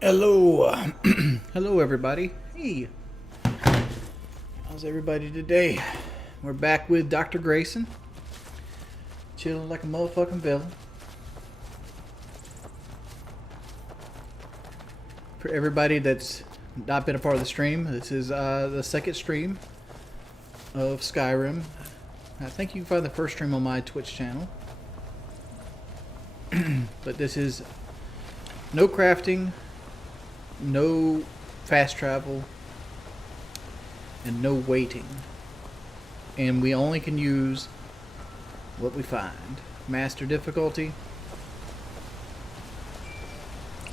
Hello, hello everybody. Hey, how's everybody today? We're back with Dr. Grayson, chilling like a motherfucking villain. For everybody that's not been a part of the stream, this is the second stream of Skyrim. I think you can find the first stream on my Twitch channel. But this is no crafting, no fast travel, and no waiting. And we only can use what we find. Master difficulty.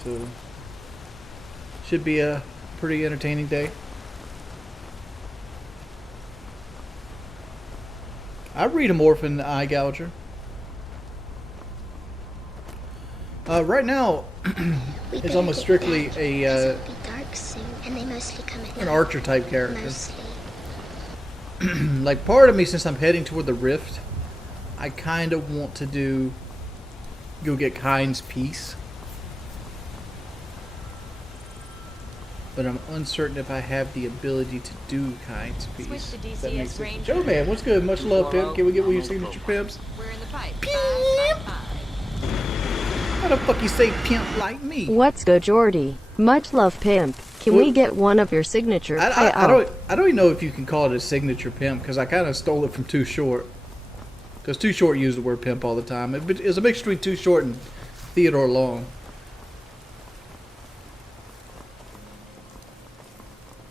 So, should be a pretty entertaining day. I read a Morphin Eye Gouger. Right now, it's almost strictly a an archer type character. Like, part of me, since I'm heading toward the rift, I kind of want to go get Kind's Peace, but I'm uncertain if I have the ability to do Kind's Peace. That makes sense. Joe man, what's good? Much love, pimp. Can we get one of your signature pimps? We're in the pipe. How the fuck you say pimp like me? What's good, Jordy? Much love, pimp. Can we get one of your signature? I don't even know if you can call it a signature pimp, because I kind of stole it from Too Short. Because Too Short used the word pimp all the time. It's a mix between Too Short and Theodore Long.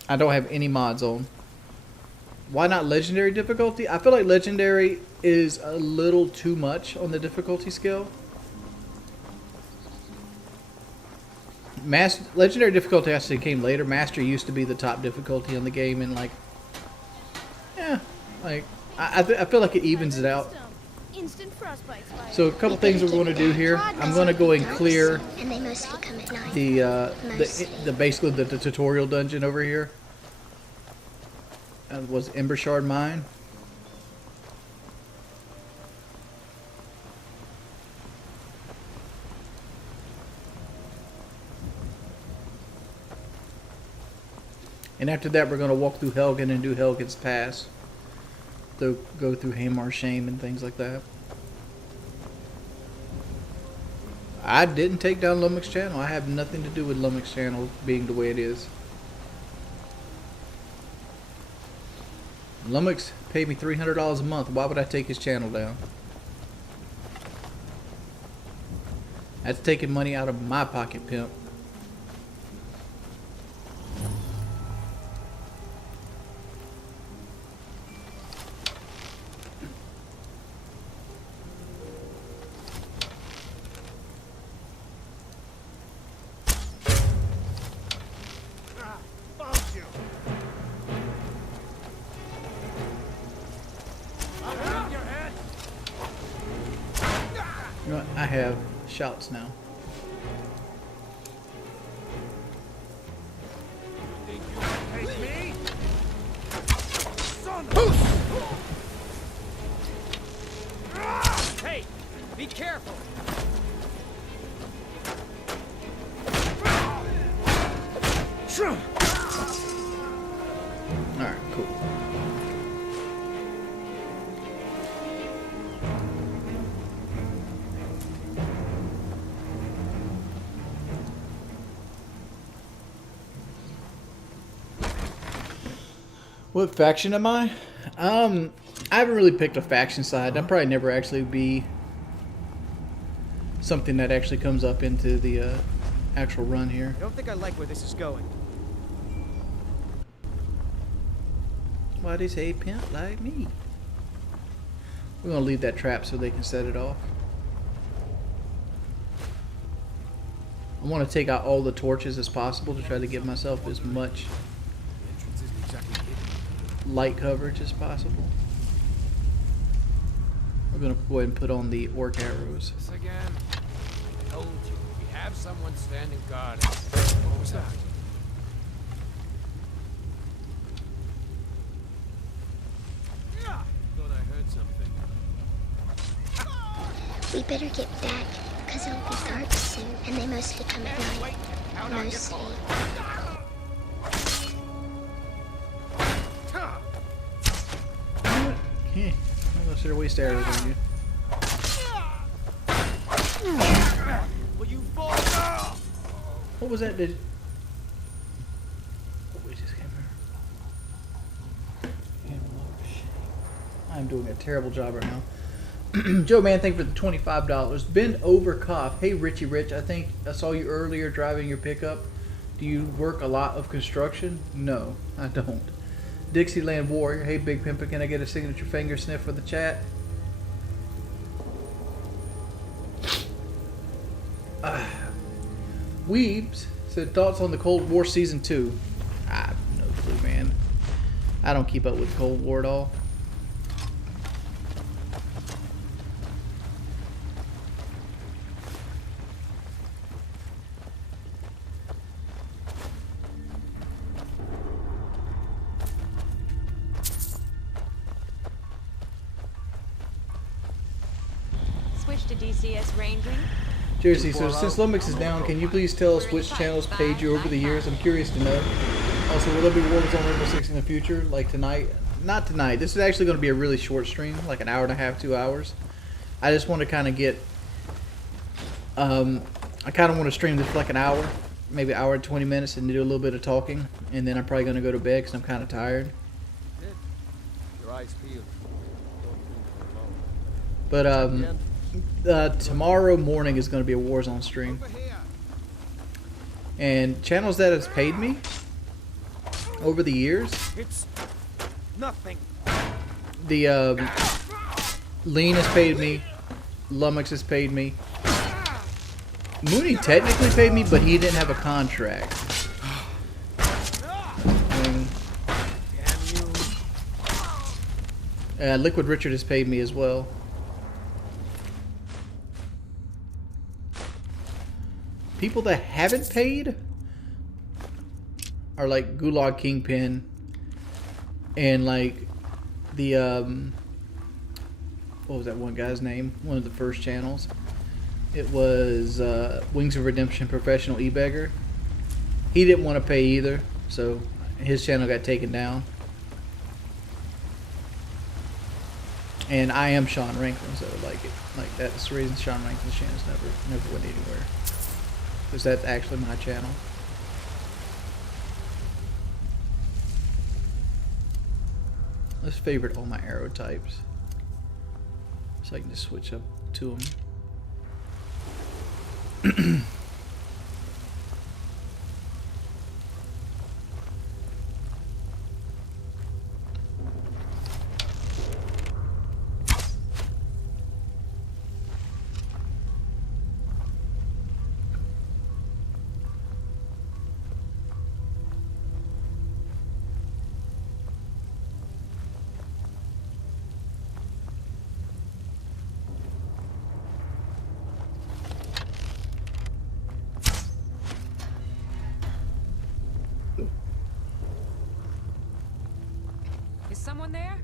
I don't have any mods on. Why not legendary difficulty? I feel like legendary is a little too much on the difficulty scale. Legendary difficulty actually came later. Master used to be the top difficulty on the game, and like, yeah, like I feel like it evens it out. So a couple things we're going to do here. I'm going to go and clear the basically the tutorial dungeon over here. Was Ember Shard Mine. And after that, we're going to walk through Helgen and do Helgen's Pass. Go through Hamar Shame and things like that. I didn't take down Lummox Channel. I have nothing to do with Lummox Channel being the way it is. Lummox paid me $300 a month. Why would I take his channel down? That's taking money out of my pocket, pimp. You know what? I have shouts now. Hey, be careful. Alright, cool. What faction am I? I haven't really picked a faction side. That'll probably never actually be something that actually comes up into the actual run here. I don't think I like where this is going. Why they say pimp like me? We're gonna leave that trap so they can set it off. I want to take out all the torches as possible to try to give myself as much light coverage as possible. We're gonna go ahead and put on the orc arrows. This again. I told you, we have someone standing guard. What was that? Thought I heard something. We better get back, because it'll be dark soon, and they mostly come at night. Nice. Yeah, I'm gonna sit there waste arrows on you. Will you fall down? What was that? Did oh, we just came here. I'm doing a terrible job right now. Joe Man, thank you for the $25. Bend over cough. Hey Richie Rich, I think I saw you earlier driving your pickup. Do you work a lot of construction? No, I don't. Dixieland Warrior, hey Big Pimpin', can I get a signature finger sniff for the chat? Weebs said thoughts on the Cold War Season 2. I have no clue, man. I don't keep up with the Cold War at all. Switch to DCS ranging. Jersey, so since Lumix is down, can you please tell us which channels paid you over the years? I'm curious to know. Also, will there be wars on Rainbow Six in the future, like tonight? Not tonight. This is actually going to be a really short stream, like an hour and a half, 2 hours. I just want to kind of get... I kind of want to stream this for like an hour, maybe an hour and 20 minutes, and do a little bit of talking. And then I'm probably going to go to bed because I'm kind of tired. Your eyes peeled. But, tomorrow morning is going to be a Warzone stream. And channels that has paid me over the years, It's nothing. the Lean has paid me, Lumix has paid me. Mooney technically paid me, but he didn't have a contract. And Liquid Richard has paid me as well. People that haven't paid are like Gulag Kingpin and like the what was that one guy's name? One of the first channels. It was Wings of Redemption Professional E-Beggar. He didn't want to pay either, so his channel got taken down. And I am Sean Rankin, so like that's the reason Sean Rankin's channels never went anywhere. Because that's actually my channel. Let's favorite all my arrow types, so I can just switch up to them. Is someone there?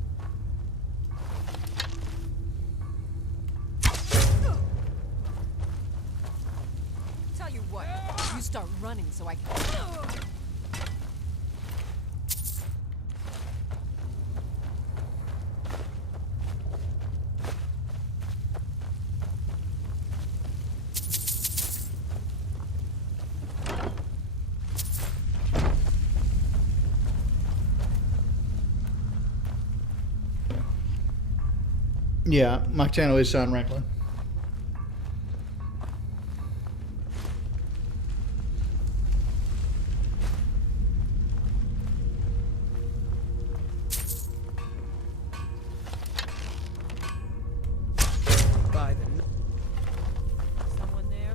Tell you what, you start running so I can... Yeah, my channel is Sean Rankin. Someone there?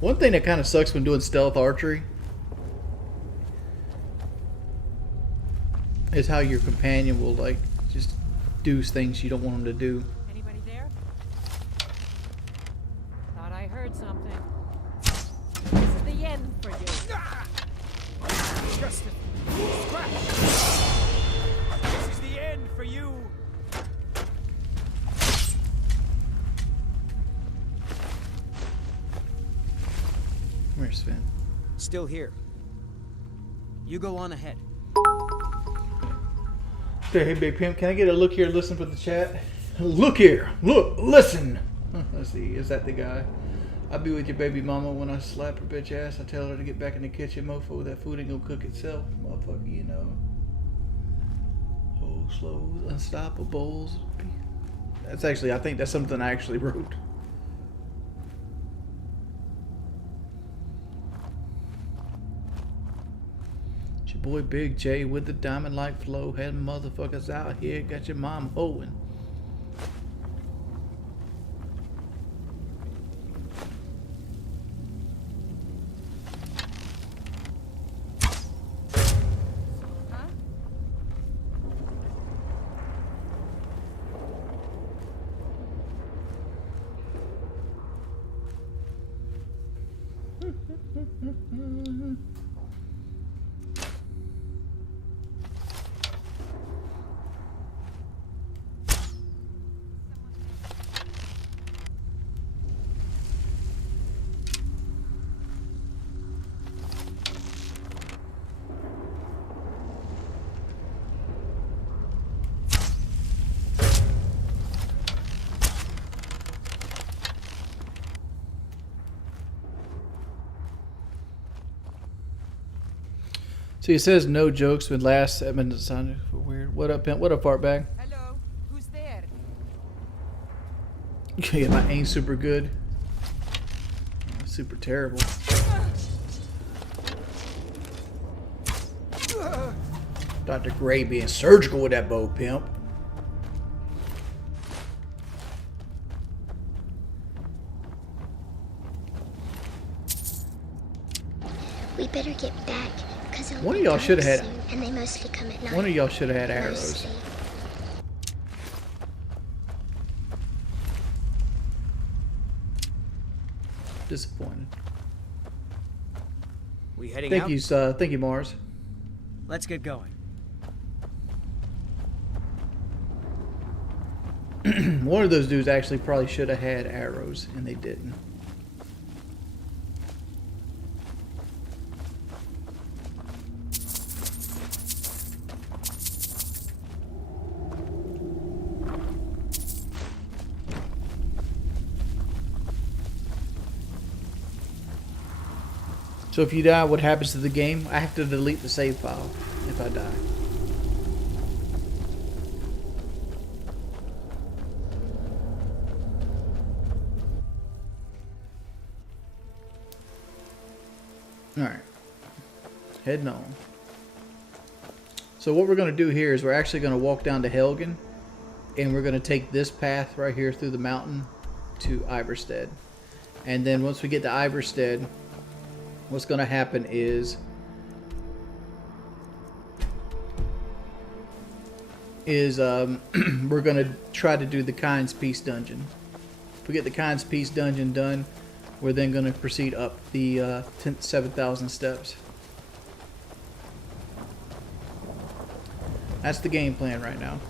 One thing that kind of sucks when doing stealth archery is how your companion will like just do things you don't want them to do. Anybody there? Thought I heard something. This is the end for you. Just a scratch. This is the end for you. Come still here. You go on ahead. Okay, hey Big Pimp, can I get a look here, listen for the chat? Look here, look, listen. Let's see, is that the guy? I'll be with your baby mama when I slap her bitch ass. I tell her to get back in the kitchen, mofo. That food ain't gonna cook itself, motherfucker, you know. Oh, slow, unstoppables. That's actually, I think that's something I actually wrote. It's your boy Big J with the diamond like flow. Had motherfuckers out here, got your mom hoeing. See, it says no jokes when last segment sounded weird. What up, Pimp? What up, fartbag? Hello, who's there? Yeah, my aim's super good. Super terrible. Dr. Gray being surgical with that bow, Pimp. We better get back, because One of y'all should have had. and they mostly come at night. One of y'all should have had arrows. Mostly. Disappointed. We heading out? Thank you, Mars. Let's get going. One of those dudes actually probably should have had arrows, and they didn't. So if you die, what happens to the game? I have to delete the save file if I die. Alright. Heading on. So what we're going to do here is we're actually going to walk down to Helgen. And we're going to take this path right here through the mountain to Iverstead. And then once we get to Iverstead, what's going to happen is we're going to try to do the Kind's Peace dungeon. If we get the Kind's Peace dungeon done, we're then going to proceed up the 7,000 steps. That's the game plan right now.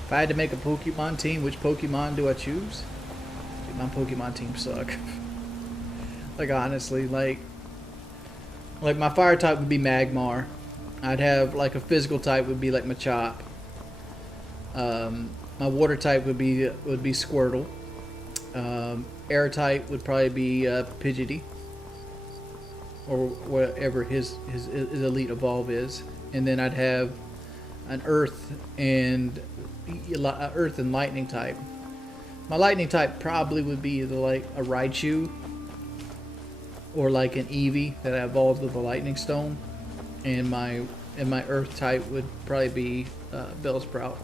If I had to make a Pokemon team, which Pokemon do I choose? Dude, my Pokemon team suck. Like honestly, like my fire type would be Magmar. I'd have like a physical type would be like Machop. My water type would be Squirtle. Air type would probably be Pidgeotty, or whatever his elite evolve is, and then I'd have an Earth and Lightning type. My Lightning type probably would be either like a Raichu or like an Eevee that I evolved with a Lightning Stone, and my Earth type would probably be Bellsprout.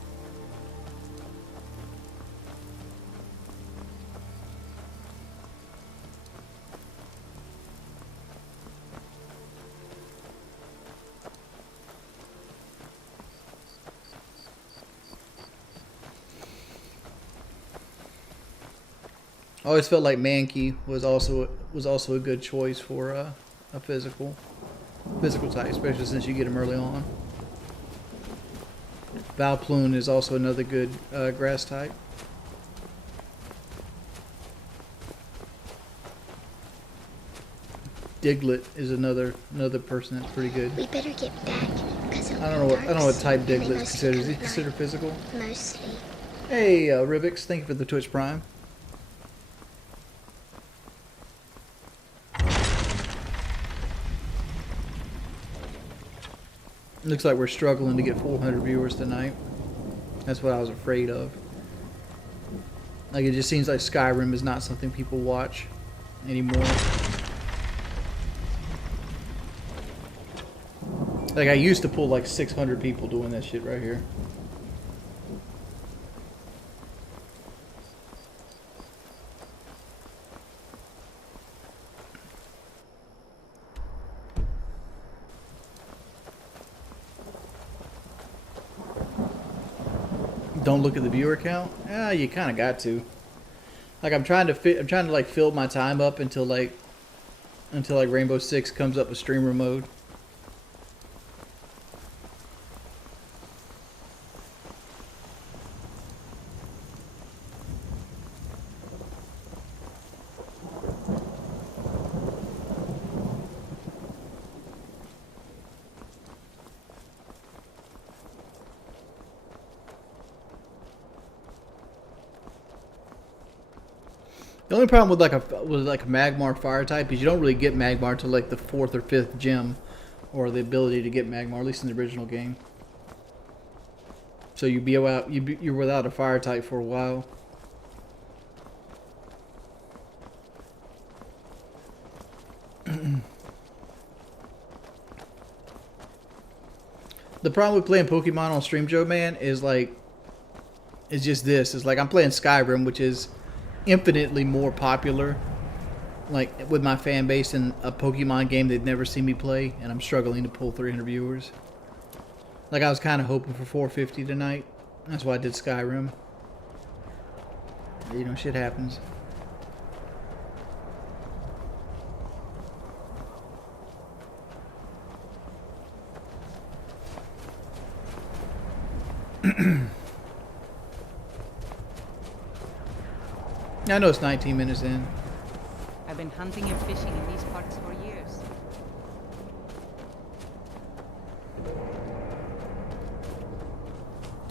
I always felt like Mankey was also a good choice for a physical type, especially since you get him early on. Valploon is also another good grass type. Diglett is another person that's pretty good. We better get back, cause I don't know what type Diglett is considered. Is he considered physical? Mostly. Hey, Rivix, thank you for the Twitch Prime. Looks like we're struggling to get 400 viewers tonight. That's what I was afraid of. Like, it just seems like Skyrim is not something people watch anymore. Like, I used to pull like 600 people doing that shit right here. Don't look at the viewer count. Yeah, you kind of got to. Like, I'm trying to like fill my time up until like Rainbow Six comes up with streamer mode. The only problem with like a Magmar fire type is you don't really get Magmar till like the 4th or 5th gem, or the ability to get Magmar, at least in the original game. So you're without a fire type for a while. The problem with playing Pokemon on stream, Joe, man, is like, it's just this. It's like I'm playing Skyrim, which is infinitely more popular, like, with my fan base, in a Pokemon game they've never seen me play, and I'm struggling to pull 300 viewers. Like, I was kind of hoping for 450 tonight. That's why I did Skyrim. You know, shit happens. I know it's 19 minutes in. I've been hunting and fishing in these parts for years.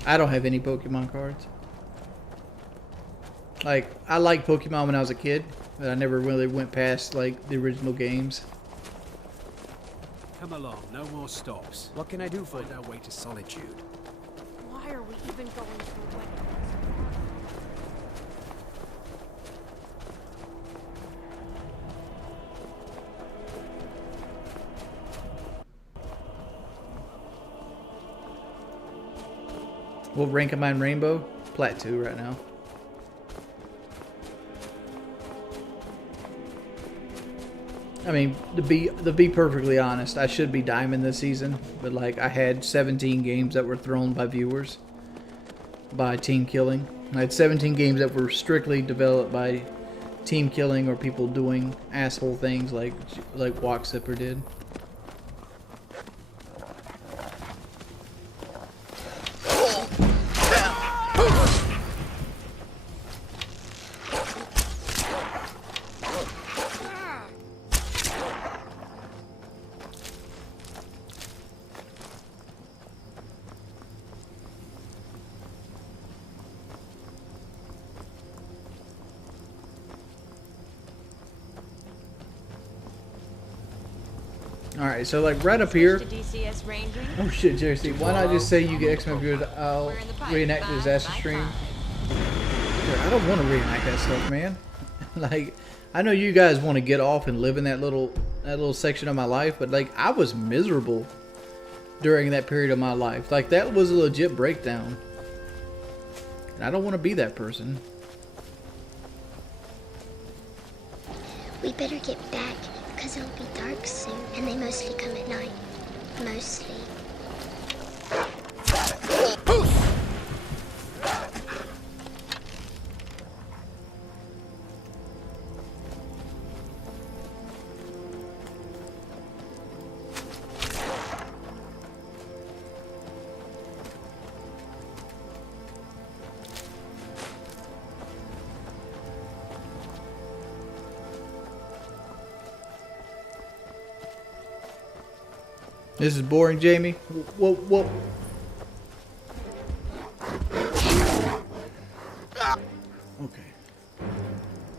I don't have any Pokemon cards. Like, I liked Pokemon when I was a kid, but I never really went past, like, the original games. Come along, no more stops. What can I do for you? Find our way to solitude. Why are we even going through like What rank am I in Rainbow? Plat 2 right now. I mean, to be perfectly honest, I should be Diamond this season, but like, I had 17 games that were thrown by viewers by team killing. I had 17 games that were strictly developed by team killing or people doing asshole things like Walk Zipper did. Alright, so like right up here. DCS Ranger. Oh shit, Jersey. Why not just say you get X-Men viewers? I'll reenact the disaster stream. Dude, I don't want to reenact that stuff, man. Like, I know you guys want to get off and live in that little section of my life, but like, I was miserable during that period of my life. Like, that was a legit breakdown. And I don't want to be that person. We better get back, cause it'll be dark soon, and they mostly come at night. Mostly. This is boring, Jamie. Whoa, whoa. Okay.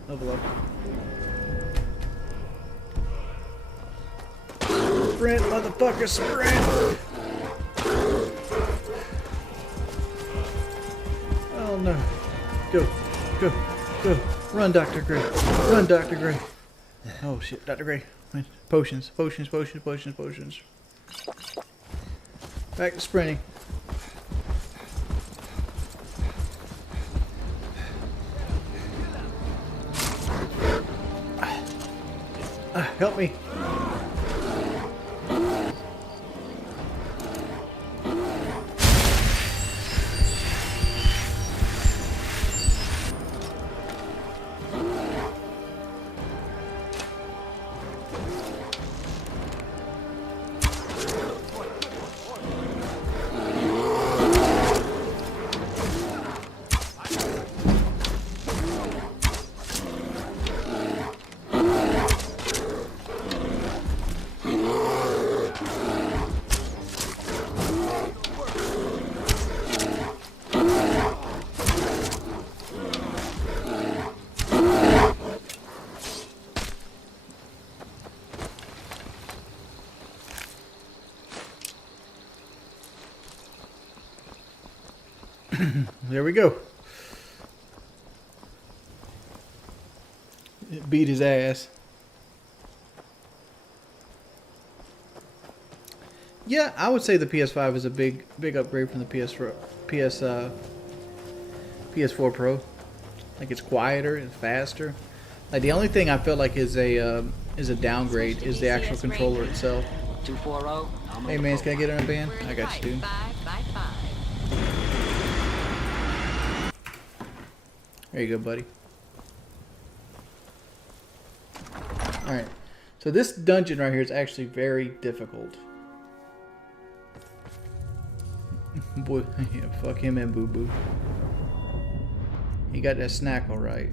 Level up. Sprint, motherfucker, sprint! Oh no. Go, go, go. Run, Dr. Gray. Run, Dr. Gray. Oh shit, Dr. Gray. Potions, potions, potions, potions, potions. Back to sprinting. Help me. There we go. It beat his ass. Yeah, I would say the PS5 is a big upgrade from the PS4 Pro. Like it's quieter and faster. Like the only thing I feel like is a downgrade is the actual controller itself. 240. Hey man, can I get on a band? I got you, dude. 5x5. There you go, buddy. Alright. So this dungeon right here is actually very difficult. Boy, yeah, fuck him and Boo Boo. He got that snack alright.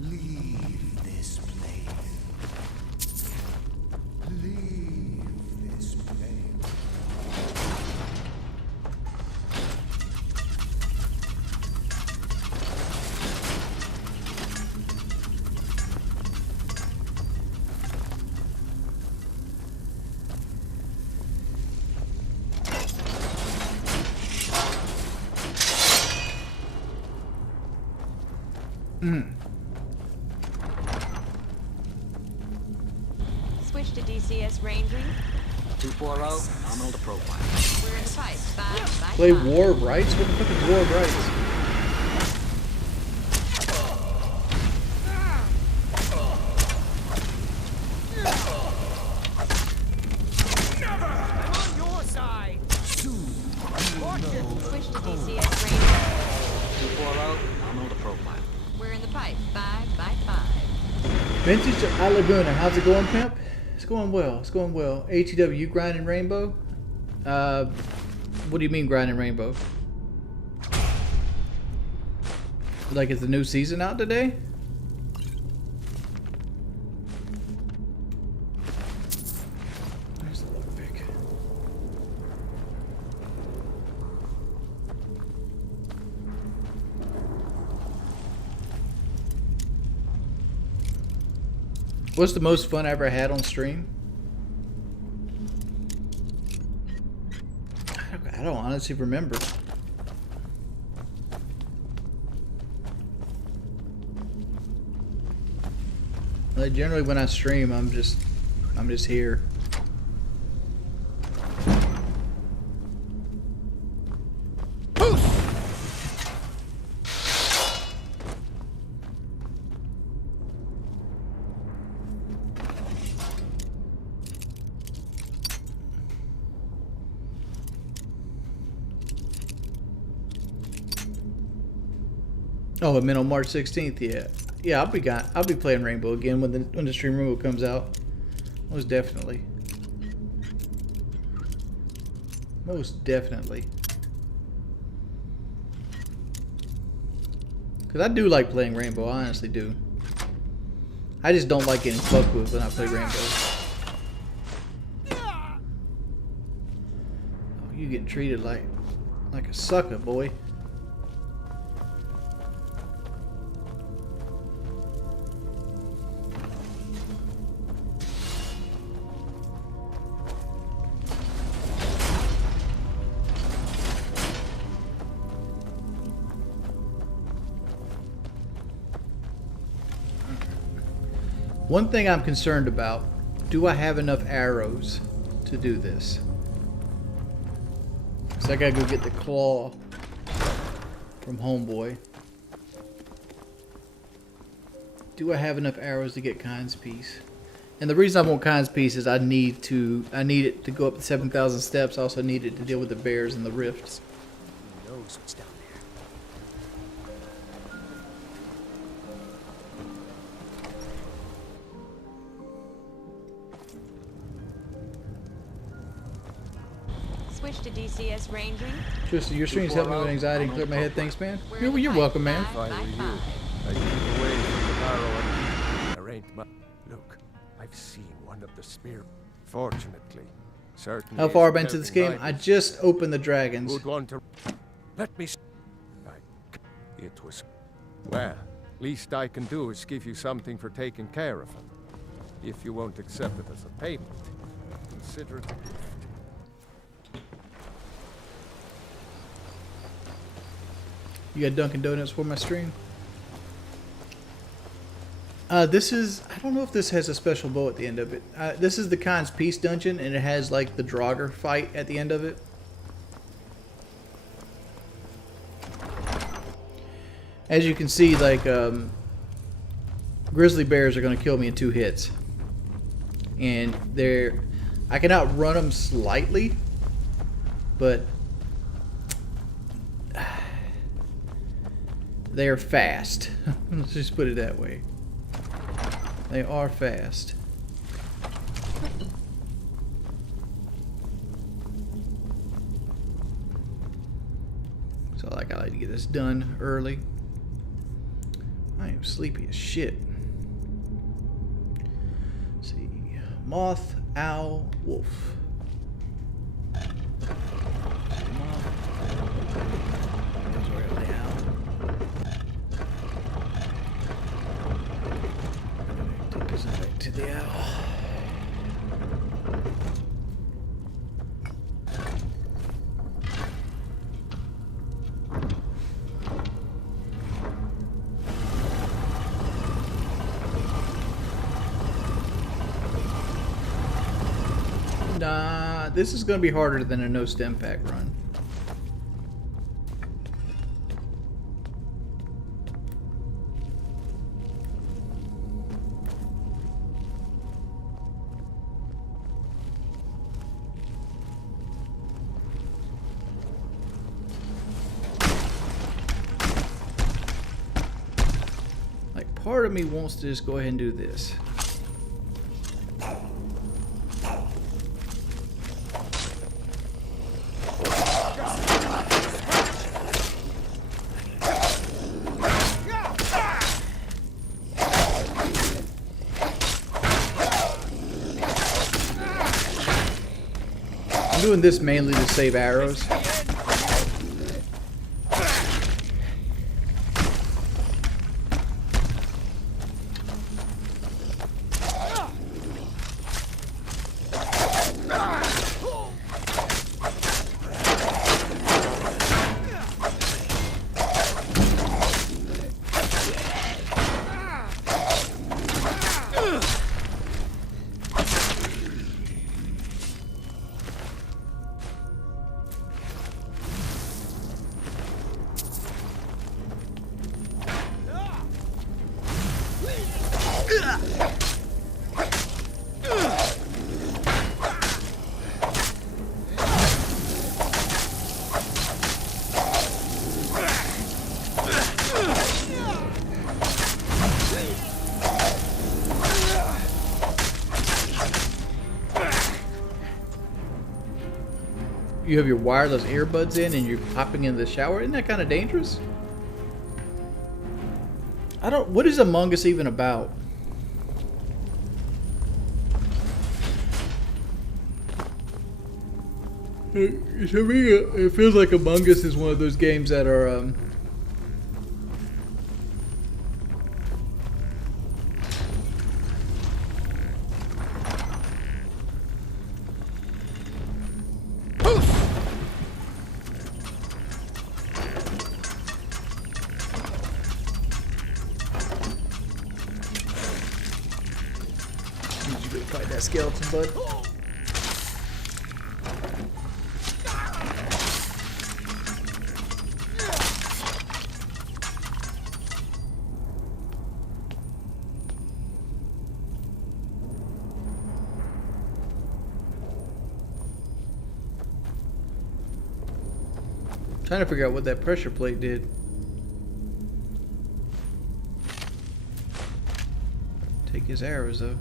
Leave this place. Leave this place. Switch to DCS Ranger. 240. Nominal to profile. We're in the pipe. 5x5. Play War of Rights? What the fuck is War of Rights? I'm on your side. Switch to DCS Ranger. 240. Nominal to profile. We're in the pipe. 5x5. Vintage at Laguna. How's it going, pimp? It's going well. It's going well. ATW, you grinding Rainbow? What do you mean grinding Rainbow? Like, is the new season out today? Where's the lockpick? What's the most fun I ever had on stream? I don't honestly remember. Like generally when I stream, I'm just here. Oh, it meant on March 16th, yeah. yeah, I'll be playing Rainbow again when the stream Rainbow comes out. Most definitely. Most definitely. Cause I do like playing Rainbow, I honestly do. I just don't like getting fucked with when I play Rainbow. Oh, you getting treated like a sucker, boy. One thing I'm concerned about, do I have enough arrows to do this? So I gotta go get the claw from Homeboy. Do I have enough arrows to get Khan's Piece? And the reason I want Khan's Piece is I need it to go up to 7,000 steps. I also need it to deal with the bears and the rifts. Who knows what's down there? Switch to DCS ranging. Just your streams help me with anxiety and clear my head. Thanks, man. You're welcome, man. If I were you, I'd keep away from the barrow. There ain't much. Look, I've seen one of the spear. Fortunately, certainly. How far have I isn't been to this helping game? I rivals. just opened the dragons. Would want to let me. It was well. Least I can do is give you something for taking care of him. If you won't accept it as a payment, consider it a gift. You got Dunkin' Donuts for my stream? This is, I don't know if this has a special bow at the end of it. This is the Khan's Peace dungeon, and it has like the Draugr fight at the end of it. As you can see, like, grizzly bears are going to kill me in 2 hits. And I can outrun them slightly, but they are fast. Let's just put it that way. They are fast. So I like to get this done early. I am sleepy as shit. Let's see. Moth, owl, wolf. To the owl. Nah, this is going to be harder than a no stem pack run. Part of me wants to just go ahead and do this. I'm doing this mainly to save arrows. you have your wireless earbuds in and you're popping in the shower. Isn't that kind of dangerous? What is Among Us even about? To me, it feels like Among Us is one of those games that are, need you to fight that skeleton, bud. Trying to figure out what that pressure plate did. Take his arrows though.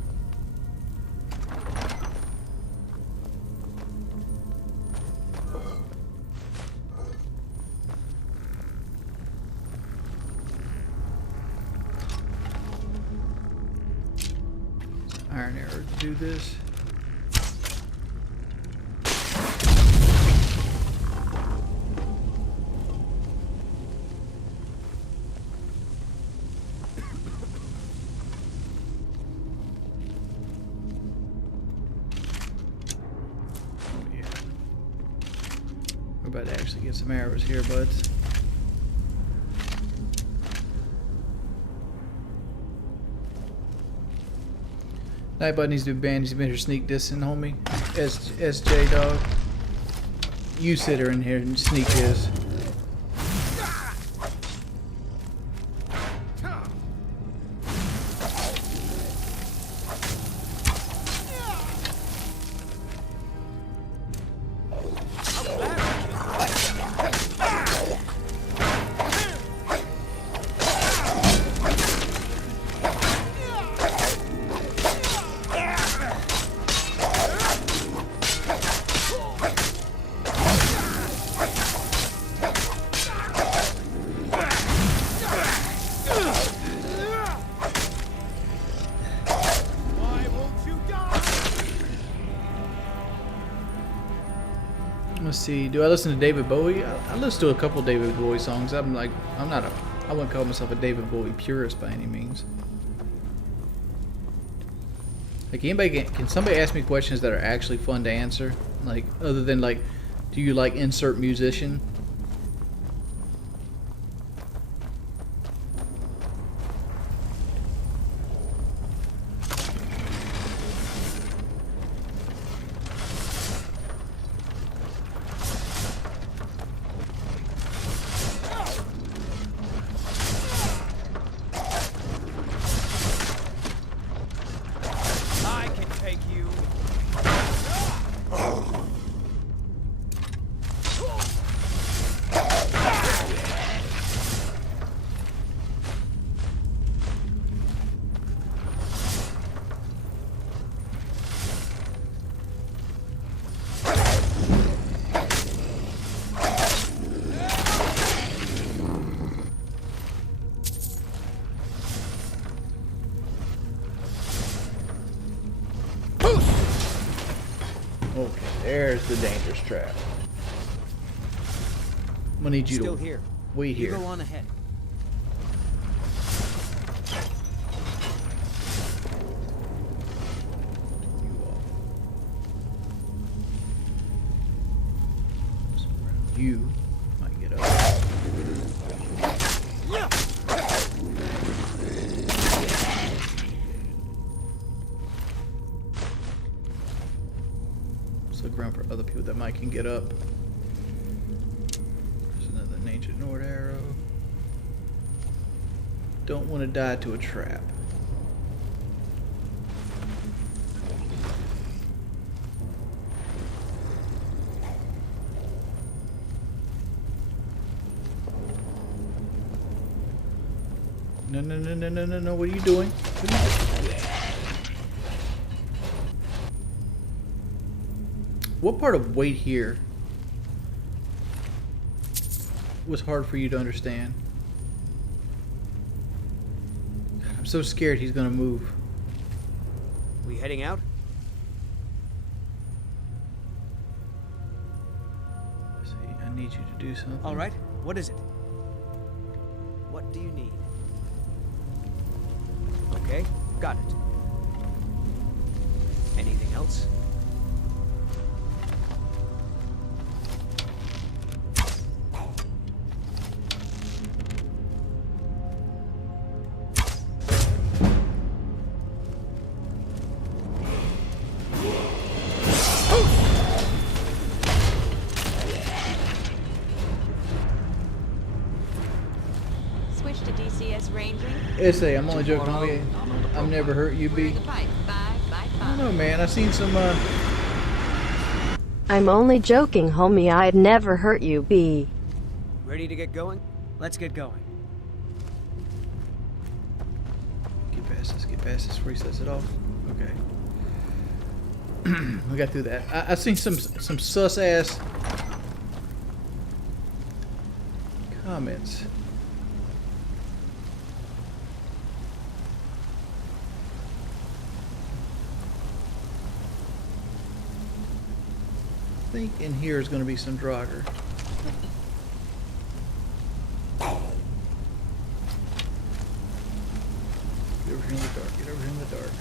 Iron arrow to do this. We're about to actually get some arrows here, buds. Nightbot needs to be banned. He's been here sneak dissing, homie. SJ dog. You sit her in here and sneak this. Let's see. Do I listen to David Bowie? I listen to a couple David Bowie songs. I wouldn't call myself a David Bowie purist by any means. Like, can somebody ask me questions that are actually fun to answer? Like, other than like, do you like insert musician? Okay, there's the dangerous trap. I'm gonna need you Still to here. wait You here. go on ahead. You might get up. Let's look around for other people that might can get up. There's another ancient Nord arrow. Don't want to die to a trap. No, no, no, no, no, no, no. What are you doing? What are you doing? What part of wait here was hard for you to understand? I'm so scared he's gonna move. We heading out? See, I need you to do something. All right. What is it? What do you need? Okay, got it. Anything else? Switch to DCS ranging. Essay, I'm only joking. I'm never hurt you, B. The pipe. Bye. I don't know, man. I seen some. I'm only joking, homie. I'd never hurt you, B. Ready to get going? Let's get going. Get past this before he sets it off. Okay. We got through that. I seen some sus ass comments. I think in here is going to be some Draugr. Get over here in the dark. Get over here in the dark.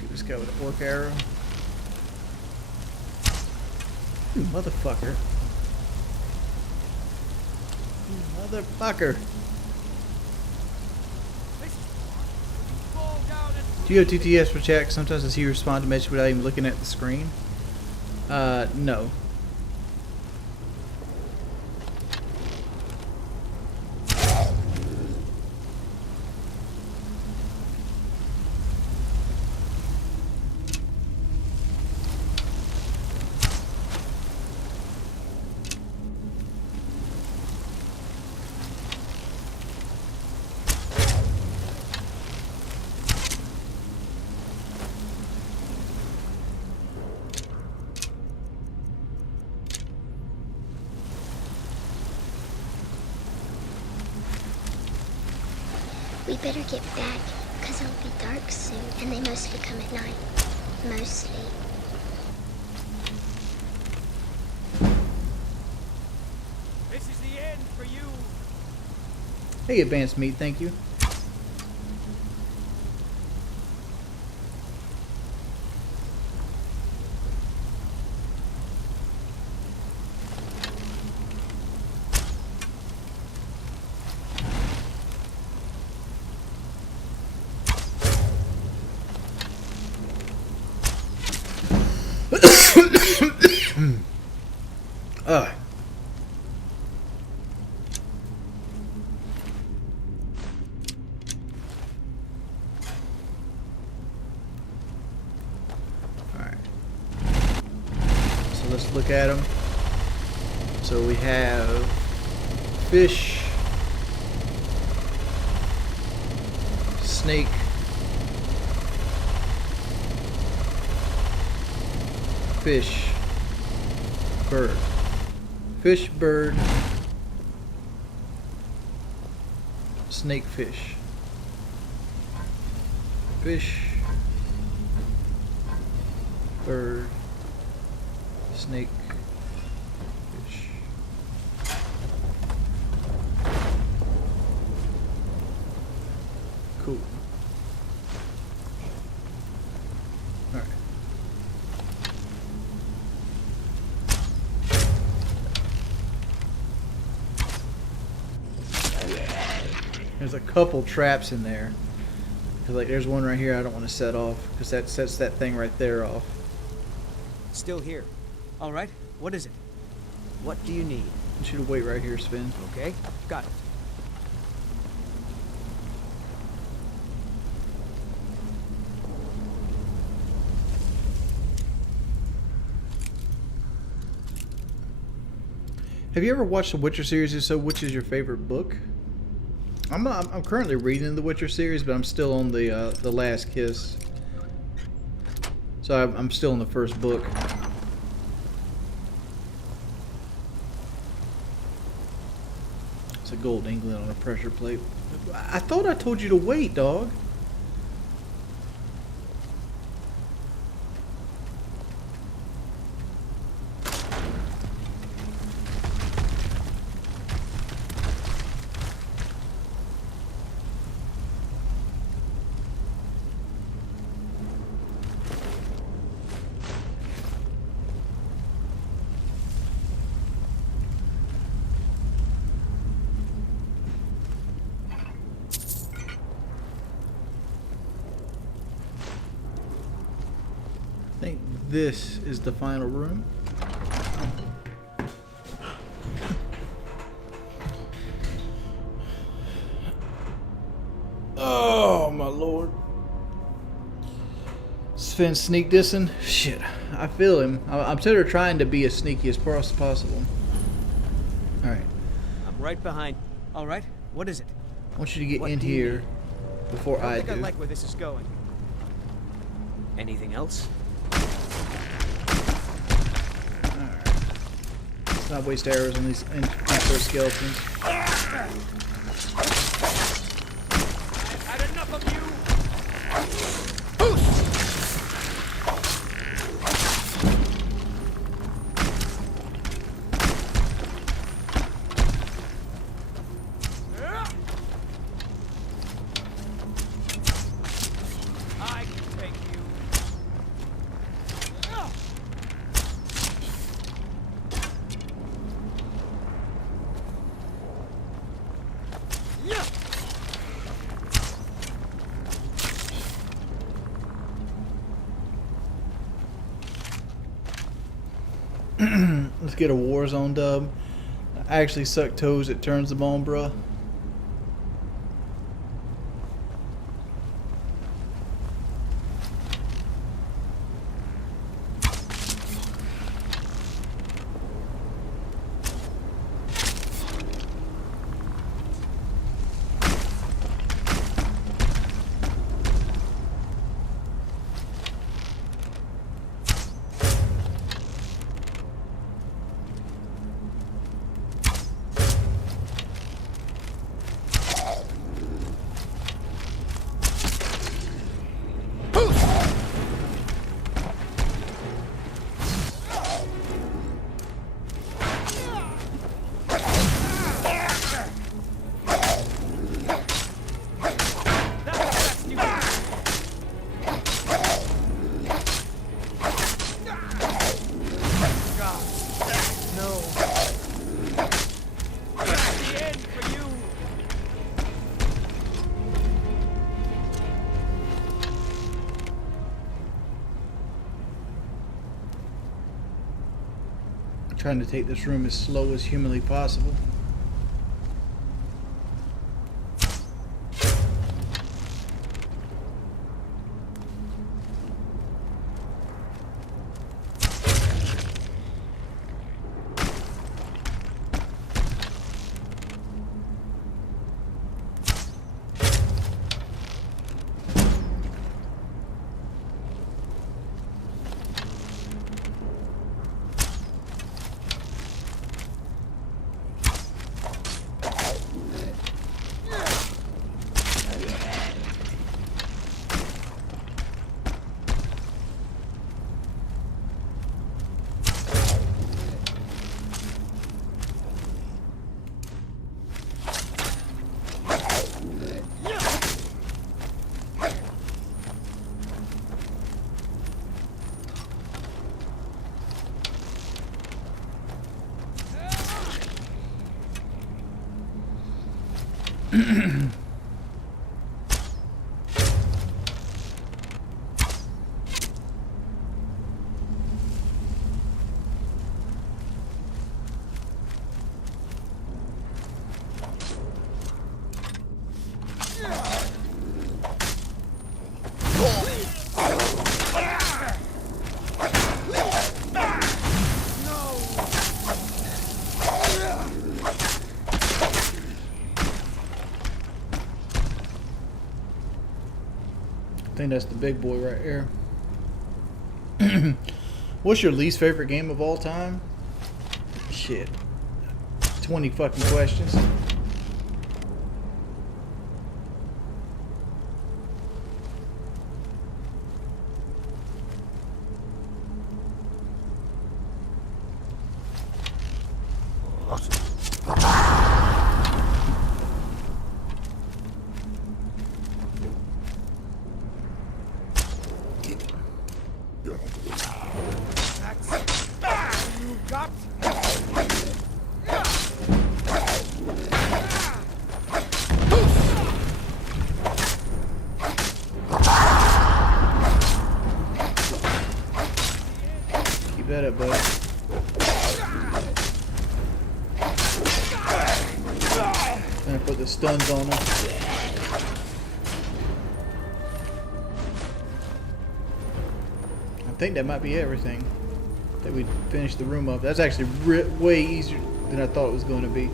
Get this guy with an orc arrow. You motherfucker. You motherfucker. GOTTS for check. Sometimes I see you respond to message without even looking at the screen. No. We better get back, because it'll be dark soon, and they mostly come at night. Mostly. This is the end for you. Hey, advanced meat, thank you. Alright. So let's look at them. So we have fish, snake, fish, bird. Fish, bird, snake, fish. Fish, bird, snake, fish. Cool. Alright. There's a couple traps in there. Like, there's one right here I don't want to set off, because that sets that thing right there off. Still here. All right. What is it? What do you need? I want you to wait right here, Sven. Okay, got it. Have you ever watched the Witcher series? If so, which is your favorite book? I'm currently reading the Witcher series, but I'm still on the Last Kiss. So I'm still in the first book. It's a gold England on a pressure plate. I thought I told you to wait, dog. I think this is the final room. Oh my lord. Sven sneak dissing? Shit, I feel him. I'm sort of trying to be as sneaky as possible. Alright. I'm right behind. All right, what is it? I want you to get What in do you here need? before I I don't think do. I like where this is going. Anything else? Let's not waste arrows on these intro skeletons. I've had enough of you! I can take you. Let's get a Warzone dub. I actually suck toes, it turns them on, bruh. Trying to take this room as slow as humanly possible. think that's the big boy right here. What's your least favorite game of all time? Shit. 20 fucking questions. That up, bud. And put the stuns on him. I think that might be everything. That we finished the room up. That's actually way easier than I thought it was going to be.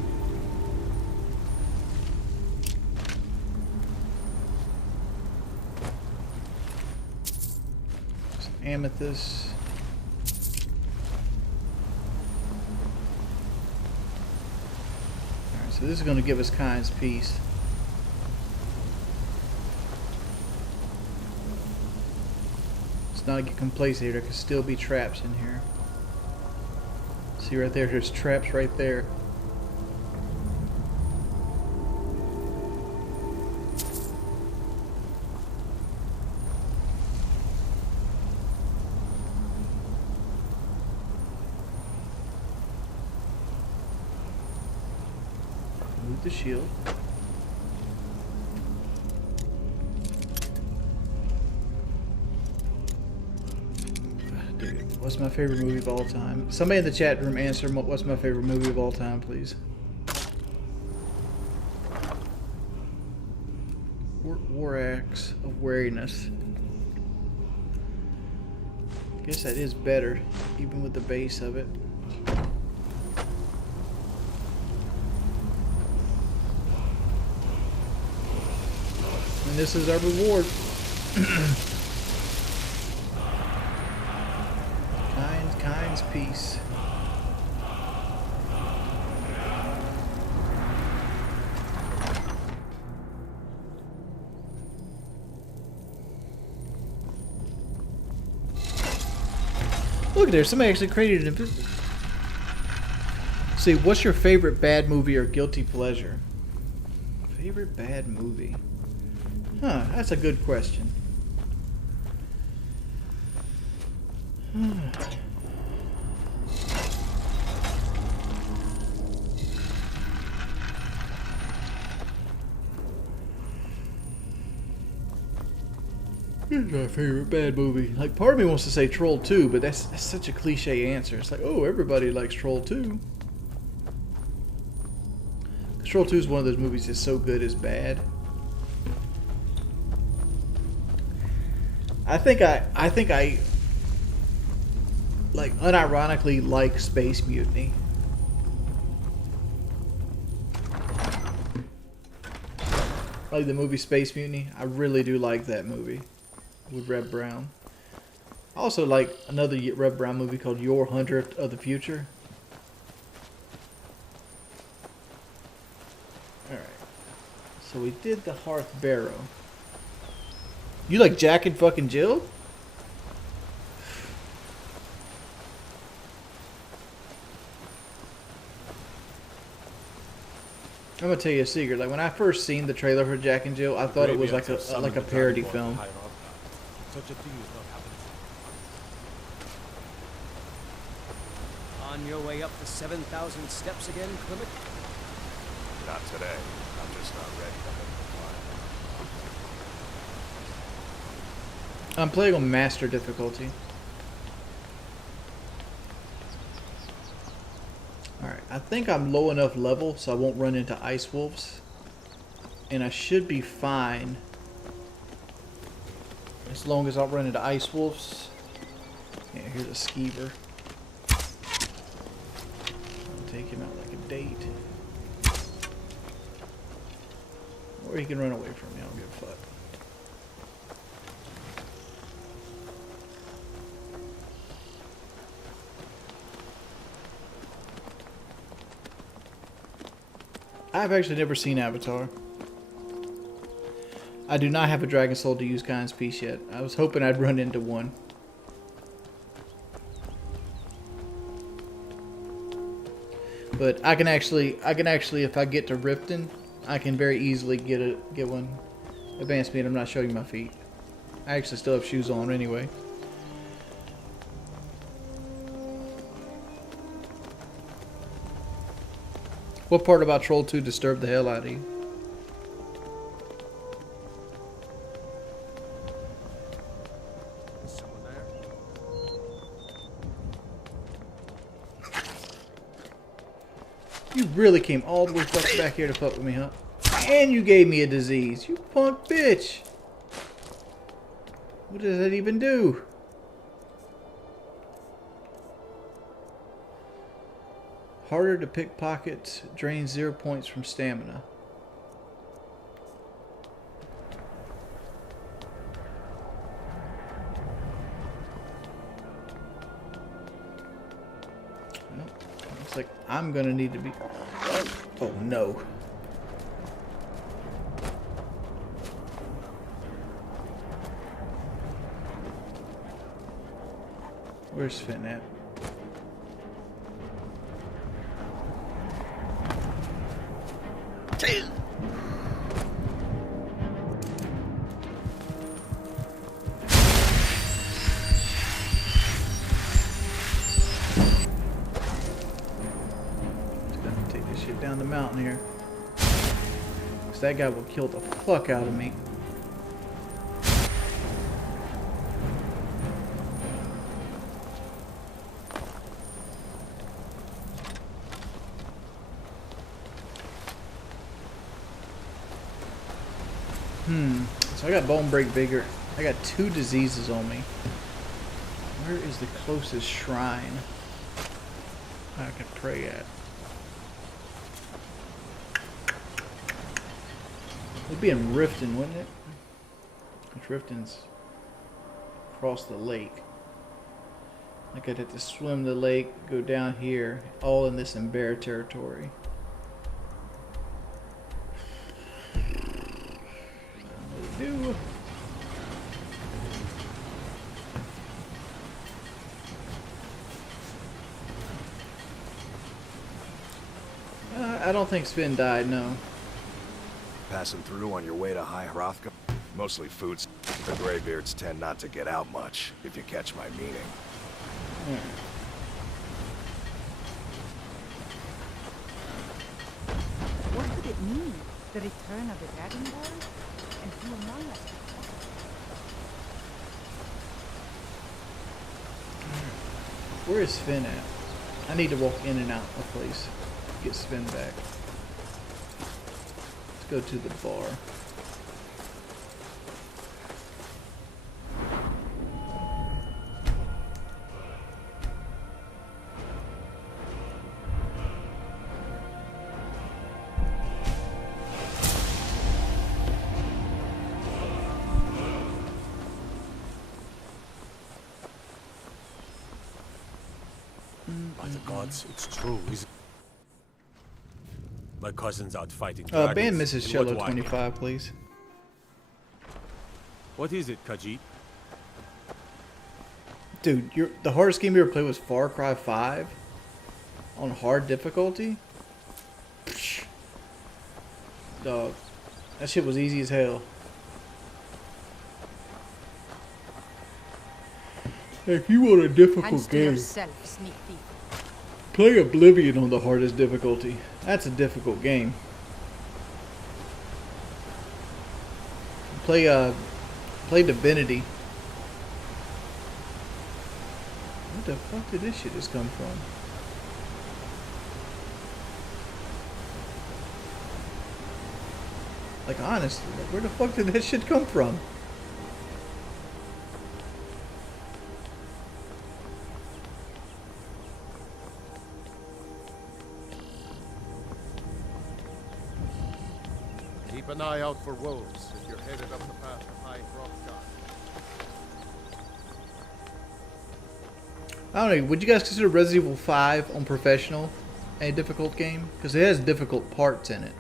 Some amethyst. So this is going to give us Kind's Peace. Let's not get complacent here. There could still be traps in here. See right there? There's traps right there. Move the shield. Dude, what's my favorite movie of all time? Somebody in the chat room answer what's my favorite movie of all time, please. War Axe of Wariness. Guess that is better, even with the base of it. And this is our reward. Kind's Peace. Look there, somebody actually created it. See, what's your favorite bad movie or guilty pleasure? Favorite bad movie? Huh, that's a good question. Here's my favorite bad movie. Like, part of me wants to say Troll 2, but that's such a cliche answer. It's like, oh, everybody likes Troll 2. Troll 2 is one of those movies that's so good it's bad. I think I like unironically like Space Mutiny. Like the movie Space Mutiny. I really do like that movie with Reb Brown. I also like another Reb Brown movie called Your Hunter of the Future. Alright. So we did the Hearth Barrow. You like Jack and fucking Jill? I'm gonna tell you a secret. Like when I first seen the trailer for Jack and Jill, I thought it was like a parody film. On your way up the 7,000 steps again, Clement? Not today. I'm just not ready to make the climb. I'm playing on master difficulty. Alright, I think I'm low enough level so I won't run into ice wolves. And I should be fine. As long as I don't run into ice wolves. Yeah, here's a skeever. I'll take him out like a date. Or he can run away from me, I don't give a fuck. I've actually never seen Avatar. I do not have a Dragon Soul to use Khan's piece yet. I was hoping I'd run into one. But I can actually, if I get to Riften, I can very easily get one. Advanced speed. I'm not showing my feet. I actually still have shoes on anyway. What part about Troll 2 disturbed the hell out of you? Is someone there? You really came all the way fucking back here to fuck with me, huh? And you gave me a disease. You punk bitch. What does that even do? Harder to pickpocket, drains 0 points from stamina. Well, looks like I'm gonna need to be... Oh no. Where's Finn at? Take this shit down the mountain here. Cause that guy will kill the fuck out of me. So I got bone break vigor. I got 2 diseases on me. Where is the closest shrine I can pray at? It'd be in Riften, wouldn't it? Riften's across the lake. Like I'd have to swim the lake, go down here, all in this Ember territory. I don't think Sven died, no. Passing through on your way to High Hrothgar? Mostly foods. The Greybeards tend not to get out much, if you catch my meaning. What could it mean? The return of the Dragonborn? And who among us? Where is Sven at? I need to walk in and out of the place. Get Sven back. Let's go to the bar. By the gods, it's true, isn't it? My cousin's out fighting dragons. Ban Mrs. in Cello what 25, please. What is it, Khajiit? Dude, the hardest game you ever played was Far Cry 5 on hard difficulty? Psh. Dog, that shit was easy as hell. If you want a difficult game, yourself, sneak thief. play Oblivion on the hardest difficulty. That's a difficult game. Play Divinity. What the fuck did this shit just come from? Like honestly, like, where the fuck did that shit come from? Keep an eye out for wolves if you're headed up the path of High Hrothgar. I don't know, would you guys consider Resident Evil 5 on professional a difficult game? Because it has difficult parts in it.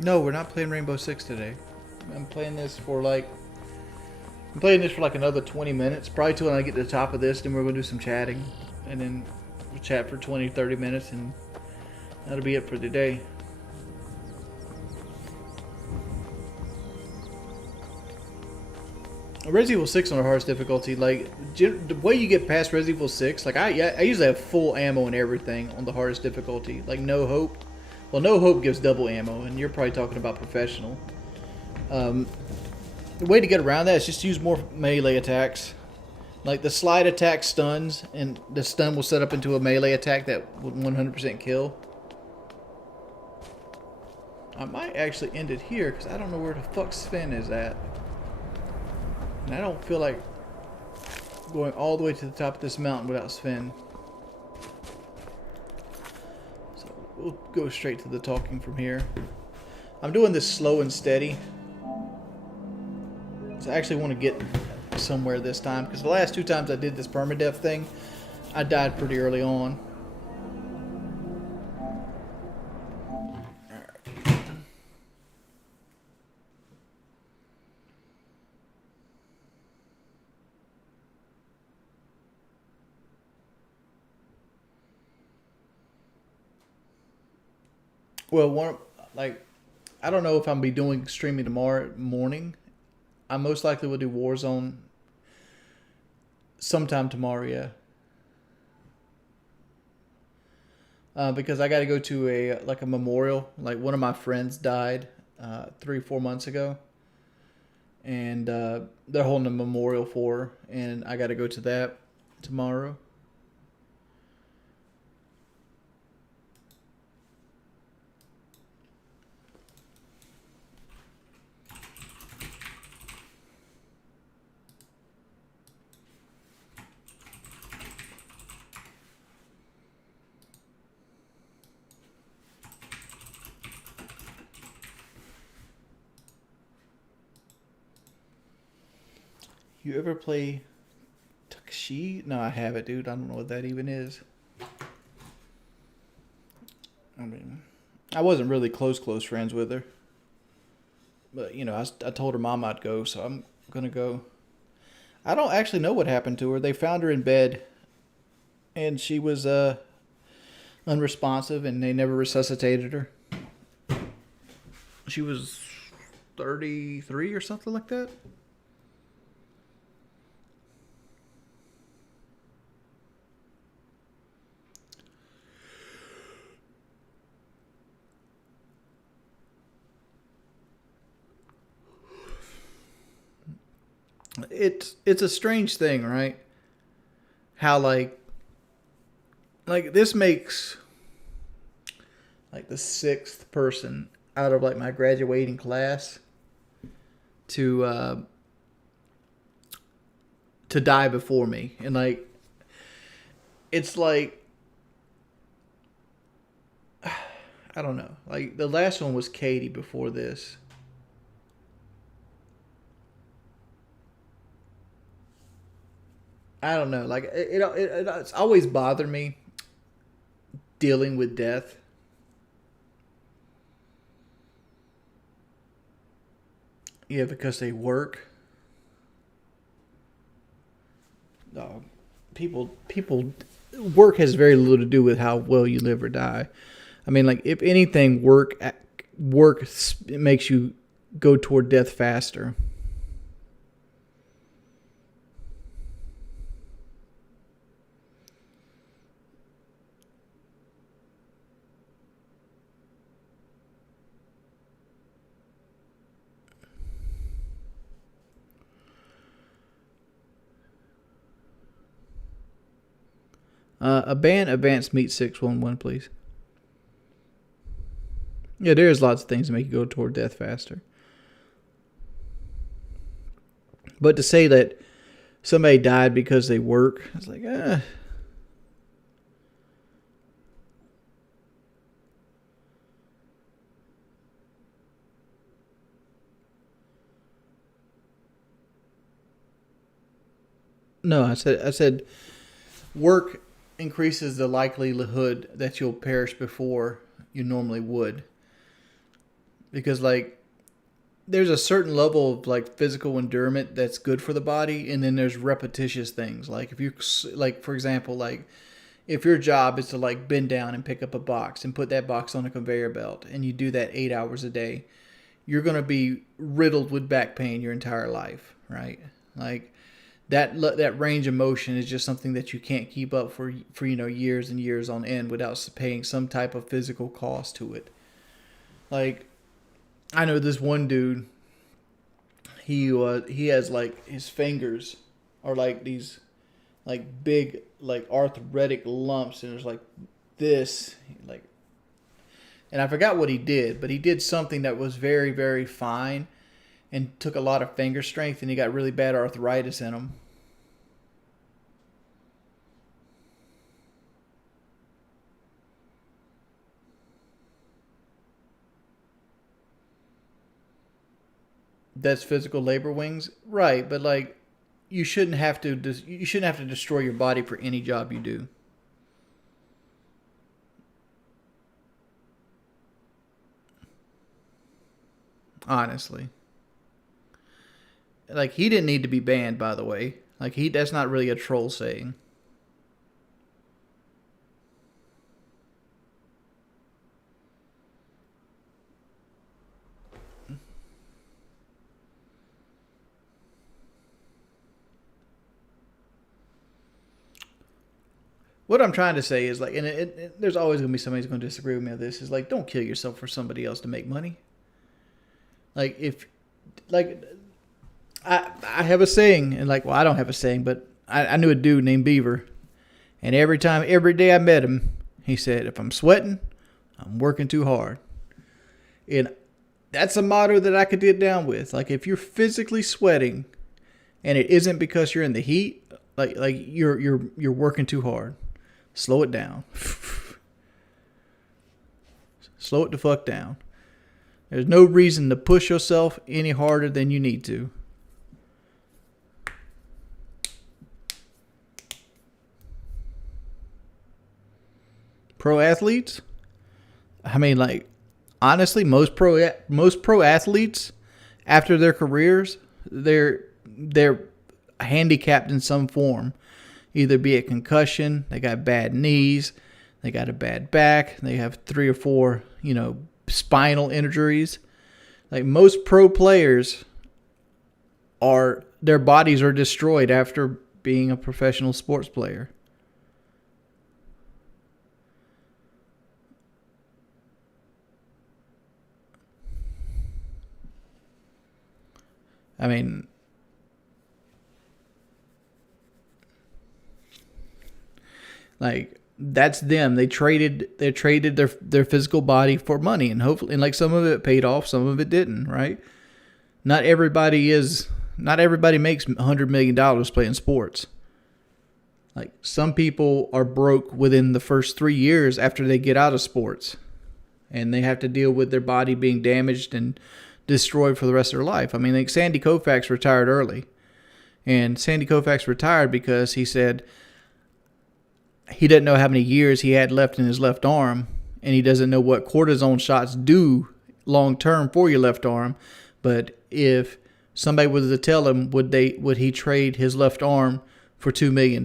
No, we're not playing Rainbow Six today. I'm playing this for like another 20 minutes. Probably till I get to the top of this, then we're gonna do some chatting. And then we'll chat for 20, 30 minutes and that'll be it for today. Resident Evil 6 on the hardest difficulty, like the way you get past Resident Evil 6, like I usually have full ammo and everything on the hardest difficulty. Like No Hope. Well, No Hope gives double ammo, and you're probably talking about professional. The way to get around that is just use more melee attacks. Like the slide attack stuns, and the stun will set up into a melee attack that would 100% kill. I might actually end it here because I don't know where the fuck Sven is at. And I don't feel like going all the way to the top of this mountain without Sven. So we'll go straight to the talking from here. I'm doing this slow and steady. So I actually want to get somewhere this time, because the last 2 times I did this permadeath thing, I died pretty early on. Well, I don't know if I'm be doing streaming tomorrow morning. I most likely will do Warzone sometime tomorrow, yeah. Because I got to go to a memorial. Like one of my friends died 3-4 months ago, and they're holding a memorial for her, and I got to go to that tomorrow. You ever play Tuxi? No, I haven't, dude. I don't know what that even is. I mean, I wasn't really close friends with her. But, you know, I told her mom I'd go, so I'm going to go. I don't actually know what happened to her. They found her in bed, and she was unresponsive, and they never resuscitated her. She was 33 or something like that. It's a strange thing, right? How like this makes like the 6th person out of like my graduating class to die before me, and like it's like I don't know. Like the last one was Katie before this. I don't know. Like it's always bothered me dealing with death. Yeah, because they work. No, people. Work has very little to do with how well you live or die. I mean, like if anything, work makes you go toward death faster. A band advanced meet 611, please. Yeah, there's lots of things that make you go toward death faster. But to say that somebody died because they work, it's like, No, I said work increases the likelihood that you'll perish before you normally would. because like there's a certain level of like physical endurance that's good for the body, and then there's repetitious things. Like if you like, for example, like if your job is to like bend down and pick up a box and put that box on a conveyor belt, and you do that 8 hours a day, you're going to be riddled with back pain your entire life, right? Like that range of motion is just something that you can't keep up for years and years on end without paying some type of physical cost to it. Like I know this one dude, he has like his fingers are like these like big like arthritic lumps, and there's like this like, and I forgot what he did, but he did something that was very, very fine and took a lot of finger strength, and he got really bad arthritis in him. That's physical labor wings, right? But like, you shouldn't have to destroy your body for any job you do. Honestly, like he didn't need to be banned. By the way, like that's not really a troll saying. What I'm trying to say is like, and there's always going to be somebody who's going to disagree with me on this. Is like, don't kill yourself for somebody else to make money. Like if, like, I have a saying, and like, well, I don't have a saying, but I knew a dude named Beaver, and every day I met him, he said, if I'm sweating, I'm working too hard. And that's a motto that I could get down with. Like if you're physically sweating, and it isn't because you're in the heat, like you're working too hard. Slow it down. Slow it the fuck down. There's no reason to push yourself any harder than you need to. Pro athletes? I mean, like, honestly, most pro athletes, after their careers, they're handicapped in some form. Either be it concussion, they got bad knees, they got a bad back, they have 3 or 4, spinal injuries. Like most pro players their bodies are destroyed after being a professional sports player. I mean, like that's them. They traded their physical body for money, and hopefully, and like some of it paid off, some of it didn't, right? Not everybody makes $100 million playing sports. Like some people are broke within the first 3 years after they get out of sports, and they have to deal with their body being damaged and destroyed for the rest of their life. I mean, like Sandy Koufax retired early, and Sandy Koufax retired because he said he didn't know how many years he had left in his left arm, and he doesn't know what cortisone shots do long term for your left arm. But if somebody was to tell him would he trade his left arm for $2 million,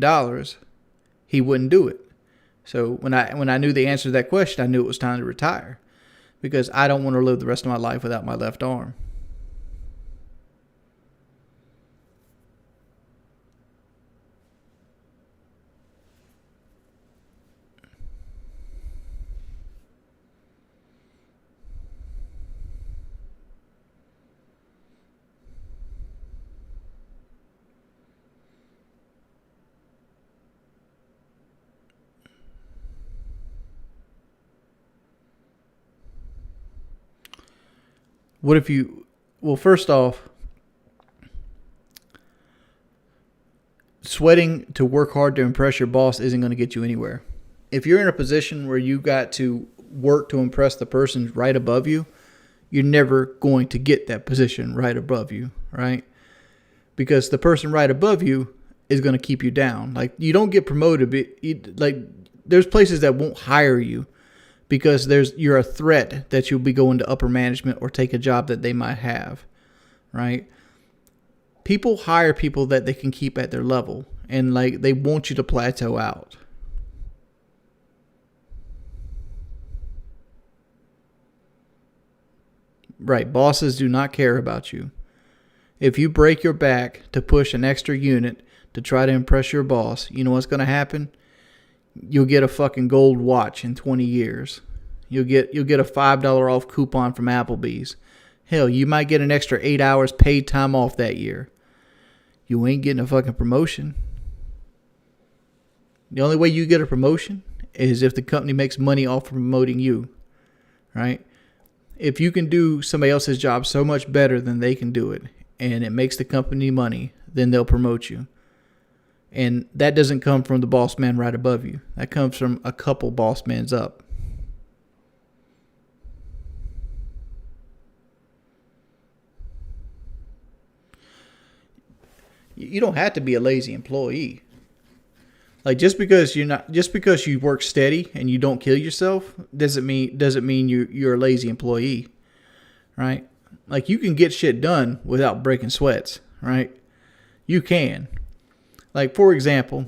he wouldn't do it. So when I knew the answer to that question, I knew it was time to retire, because I don't want to live the rest of my life without my left arm. What if well, first off, sweating to work hard to impress your boss isn't going to get you anywhere. If you're in a position where you got to work to impress the person right above you, you're never going to get that position right above you, right? Because the person right above you is going to keep you down. Like, you don't get promoted. Like, there's places that won't hire you because you're a threat that you'll be going to upper management or take a job that they might have, right? People hire people that they can keep at their level, and like they want you to plateau out. Right, bosses do not care about you. If you break your back to push an extra unit to try to impress your boss, you know what's going to happen? You'll get a fucking gold watch in 20 years. You'll get a $5 off coupon from Applebee's. Hell, you might get an extra 8 hours paid time off that year. You ain't getting a fucking promotion. The only way you get a promotion is if the company makes money off of promoting you, right? If you can do somebody else's job so much better than they can do it, and it makes the company money, then they'll promote you. And that doesn't come from the boss man right above you. That comes from a couple boss mans up. You don't have to be a lazy employee. Like just because you work steady and you don't kill yourself doesn't mean you're a lazy employee, right? Like you can get shit done without breaking sweats, right? You can. Like for example,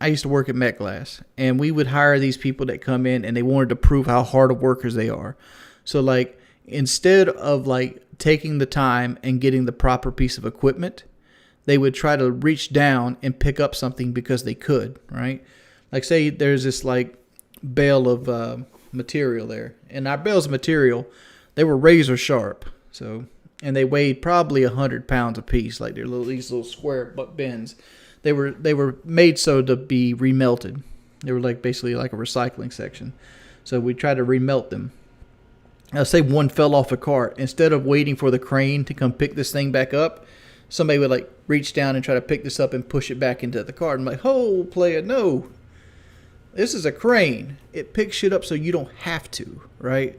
I used to work at MetGlass, and we would hire these people that come in and they wanted to prove how hard of workers they are. So like instead of like taking the time and getting the proper piece of equipment, they would try to reach down and pick up something because they could, right? Like say there's this like bale of material there, and our bales of material, they were razor sharp. So, and they weighed probably 100 pounds a piece. Like they're these little square bins. They were made so to be remelted. They were like basically like a recycling section. So we tried to remelt them. Now say one fell off a cart. Instead of waiting for the crane to come pick this thing back up, somebody would like reach down and try to pick this up and push it back into the cart. I'm like, oh, player, no. This is a crane. It picks shit up so you don't have to, right?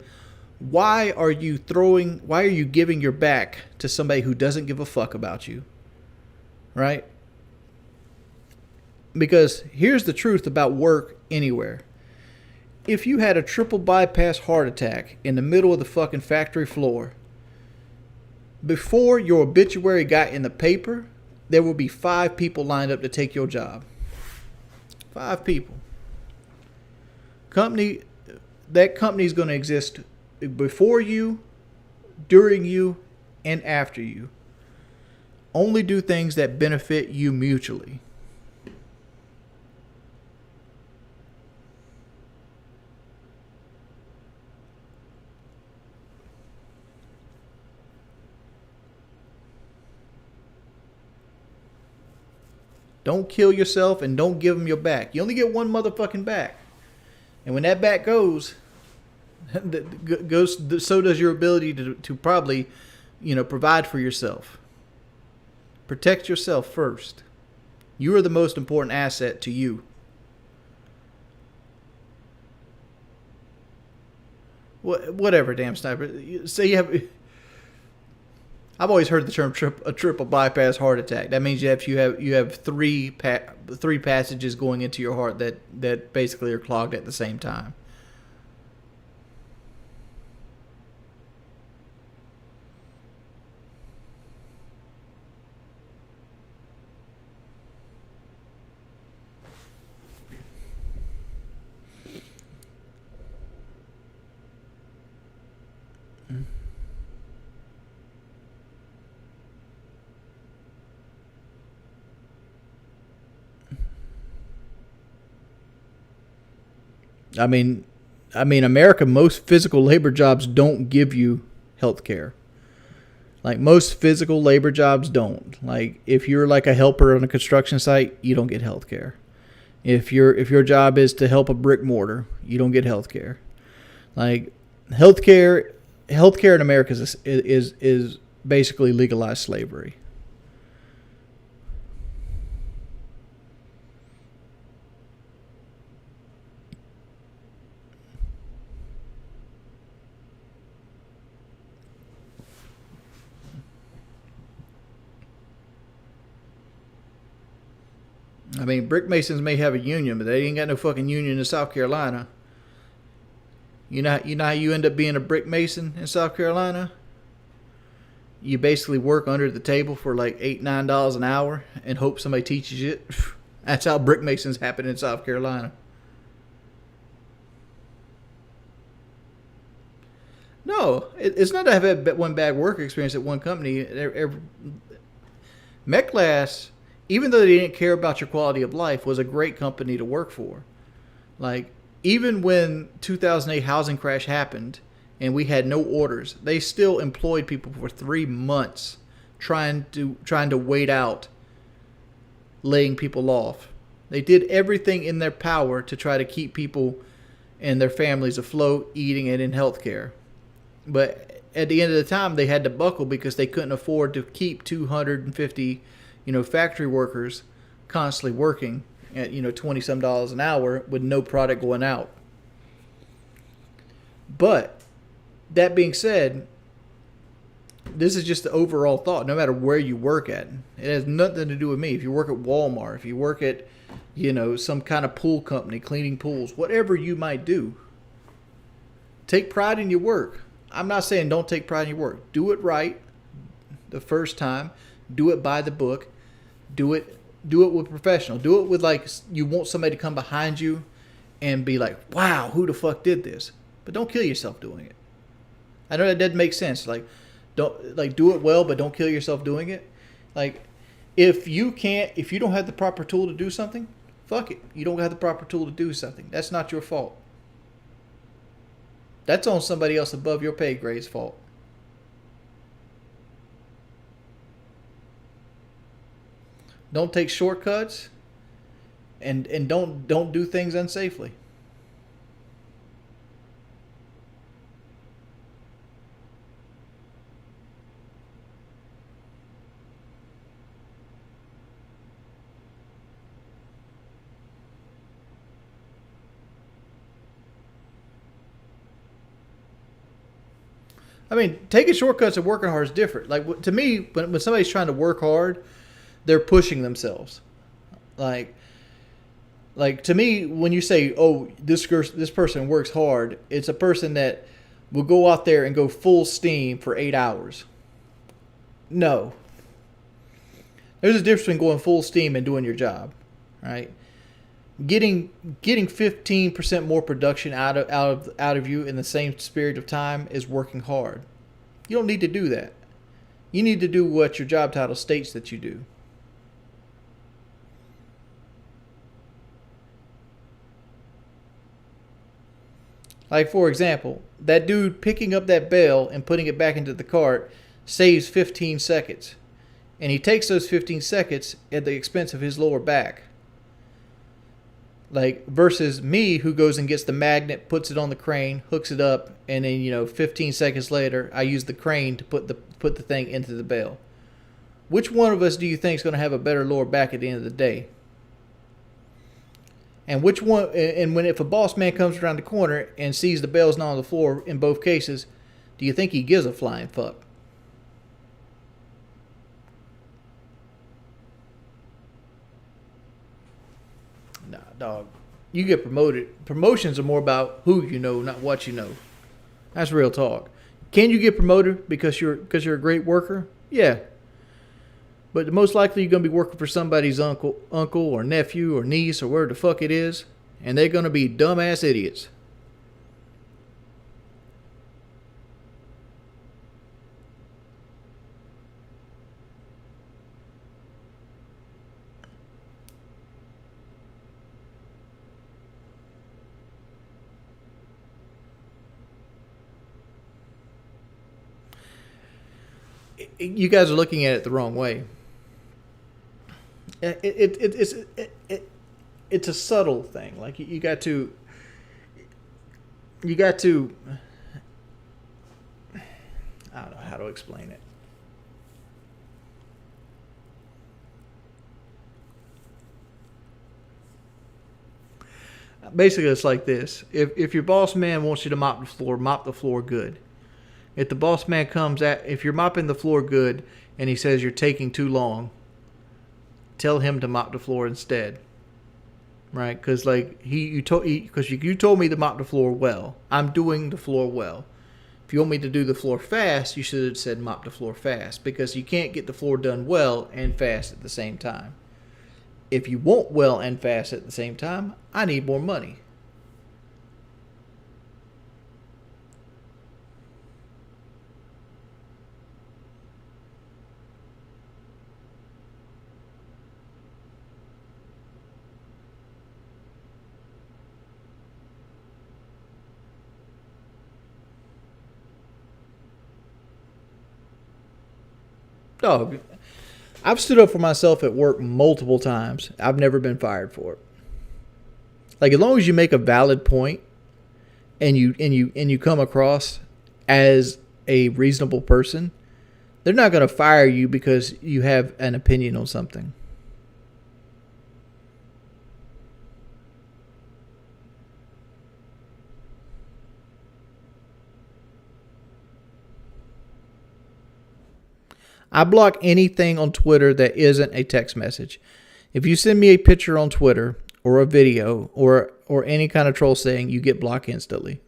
Why are you giving your back to somebody who doesn't give a fuck about you, right? Because here's the truth about work anywhere. If you had a triple bypass heart attack in the middle of the fucking factory floor, before your obituary got in the paper, there will be 5 people lined up to take your job. 5 people. That company is going to exist before you, during you, and after you. Only do things that benefit you mutually. Don't kill yourself and don't give them your back. You only get one motherfucking back. And when that back goes, so does your ability to probably, provide for yourself. Protect yourself first. You are the most important asset to you. Whatever, damn sniper. Say you have... I've always heard the term a triple bypass heart attack. That means you have three passages going into your heart that basically are clogged at the same time. I mean, America, most physical labor jobs don't give you health care. Like most physical labor jobs don't. Like if you're like a helper on a construction site, you don't get health care. If your job is to help a brick mortar, you don't get health care. Like health care in America is basically legalized slavery. I mean, brick masons may have a union, but they ain't got no fucking union in South Carolina. You know how you end up being a brick mason in South Carolina? You basically work under the table for like $8-9 an hour and hope somebody teaches you it. That's how brick masons happen in South Carolina. No, it's not that I've had one bad work experience at one company. MetGlass, even though they didn't care about your quality of life, was a great company to work for. Like, even when 2008 housing crash happened and we had no orders, they still employed people for 3 months trying to wait out laying people off. They did everything in their power to try to keep people and their families afloat, eating, and in healthcare. But at the end of the time, they had to buckle because they couldn't afford to keep 250, factory workers constantly working at, $20-some an hour with no product going out. But that being said, this is just the overall thought. No matter where you work at, it has nothing to do with me. If you work at Walmart, if you work at, some kind of pool company, cleaning pools, whatever you might do, take pride in your work. I'm not saying don't take pride in your work. Do it right the first time. Do it by the book. Do it with professional. Do it with like you want somebody to come behind you and be like, wow, who the fuck did this? But don't kill yourself doing it. I know that doesn't make sense. Like, don't do it well, but don't kill yourself doing it. Like, if you don't have the proper tool to do something, fuck it. You don't have the proper tool to do something. That's not your fault. That's on somebody else above your pay grade's fault. Don't take shortcuts and don't do things unsafely. I mean, taking shortcuts and working hard is different. Like, to me, when somebody's trying to work hard, they're pushing themselves. Like to me, when you say, "Oh, this person works hard," it's a person that will go out there and go full steam for 8 hours. No, there's a difference between going full steam and doing your job, right? Getting 15% more production out of you in the same period of time is working hard. You don't need to do that. You need to do what your job title states that you do. Like, for example, that dude picking up that bale and putting it back into the cart saves 15 seconds. And he takes those 15 seconds at the expense of his lower back. Like, versus me, who goes and gets the magnet, puts it on the crane, hooks it up, and then 15 seconds later, I use the crane to put the thing into the bale. Which one of us do you think is going to have a better lower back at the end of the day? And which one? And if a boss man comes around the corner and sees the bale's not on the floor in both cases, do you think he gives a flying fuck? Nah, dog. You get promoted. Promotions are more about who you know, not what you know. That's real talk. Can you get promoted because you're a great worker? Yeah. But most likely you're going to be working for somebody's uncle or nephew or niece or where the fuck it is, and they're going to be dumbass idiots. You guys are looking at it the wrong way. It's a subtle thing. Like, you got to I don't know how to explain it. Basically, it's like this. If your boss man wants you to mop the floor good. If the boss man if you're mopping the floor good and he says you're taking too long, tell him to mop the floor instead. right? Because like you told me to mop the floor well. I'm doing the floor well. If you want me to do the floor fast, you should have said mop the floor fast, because you can't get the floor done well and fast at the same time. If you want well and fast at the same time, I need more money. Oh, I've stood up for myself at work multiple times. I've never been fired for it. Like, as long as you make a valid point and you come across as a reasonable person, they're not going to fire you because you have an opinion on something. I block anything on Twitter that isn't a text message. If you send me a picture on Twitter or a video or any kind of troll saying, you get blocked instantly.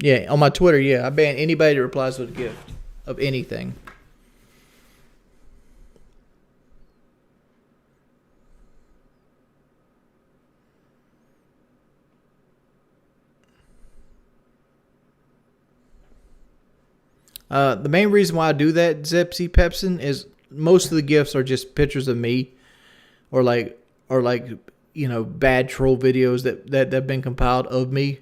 Yeah, on my Twitter, yeah, I ban anybody that replies with a gift of anything. The main reason why I do that, Zepsy Pepsin, is most of the gifts are just pictures of me, or like bad troll videos that have been compiled of me.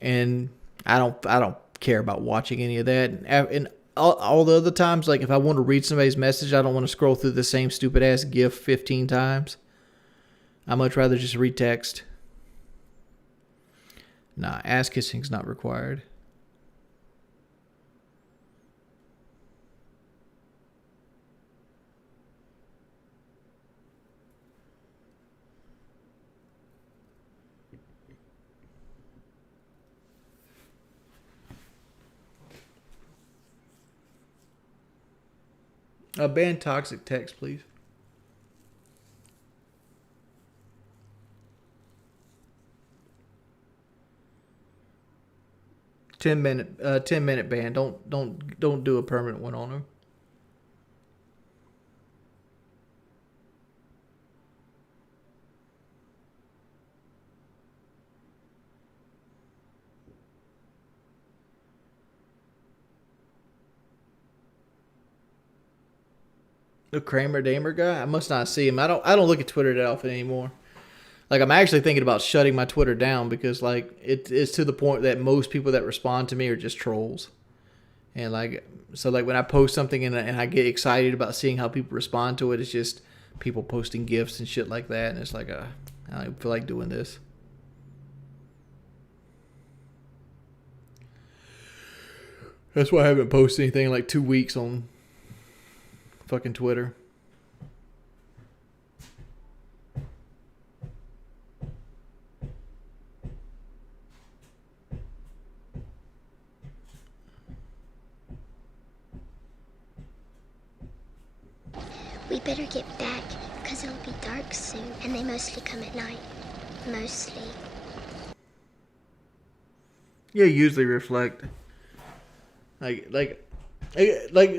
And I don't care about watching any of that. And all the other times, like if I want to read somebody's message, I don't want to scroll through the same stupid ass GIF 15 times. I much rather just read text. Nah, ass kissing's not required. Ban toxic text, please. Ten minute ban. Don't do a permanent one on them. The Kramer Damer guy? I must not see him. I don't look at Twitter that often anymore. Like, I'm actually thinking about shutting my Twitter down because like it's to the point that most people that respond to me are just trolls. And like, so like when I post something and I get excited about seeing how people respond to it, it's just people posting gifts and shit like that, and it's like I don't feel like doing this. That's why I haven't posted anything in like 2 weeks on fucking Twitter. We better get back, because it'll be dark soon, and they mostly come at night. Mostly. Yeah, usually reflect. Like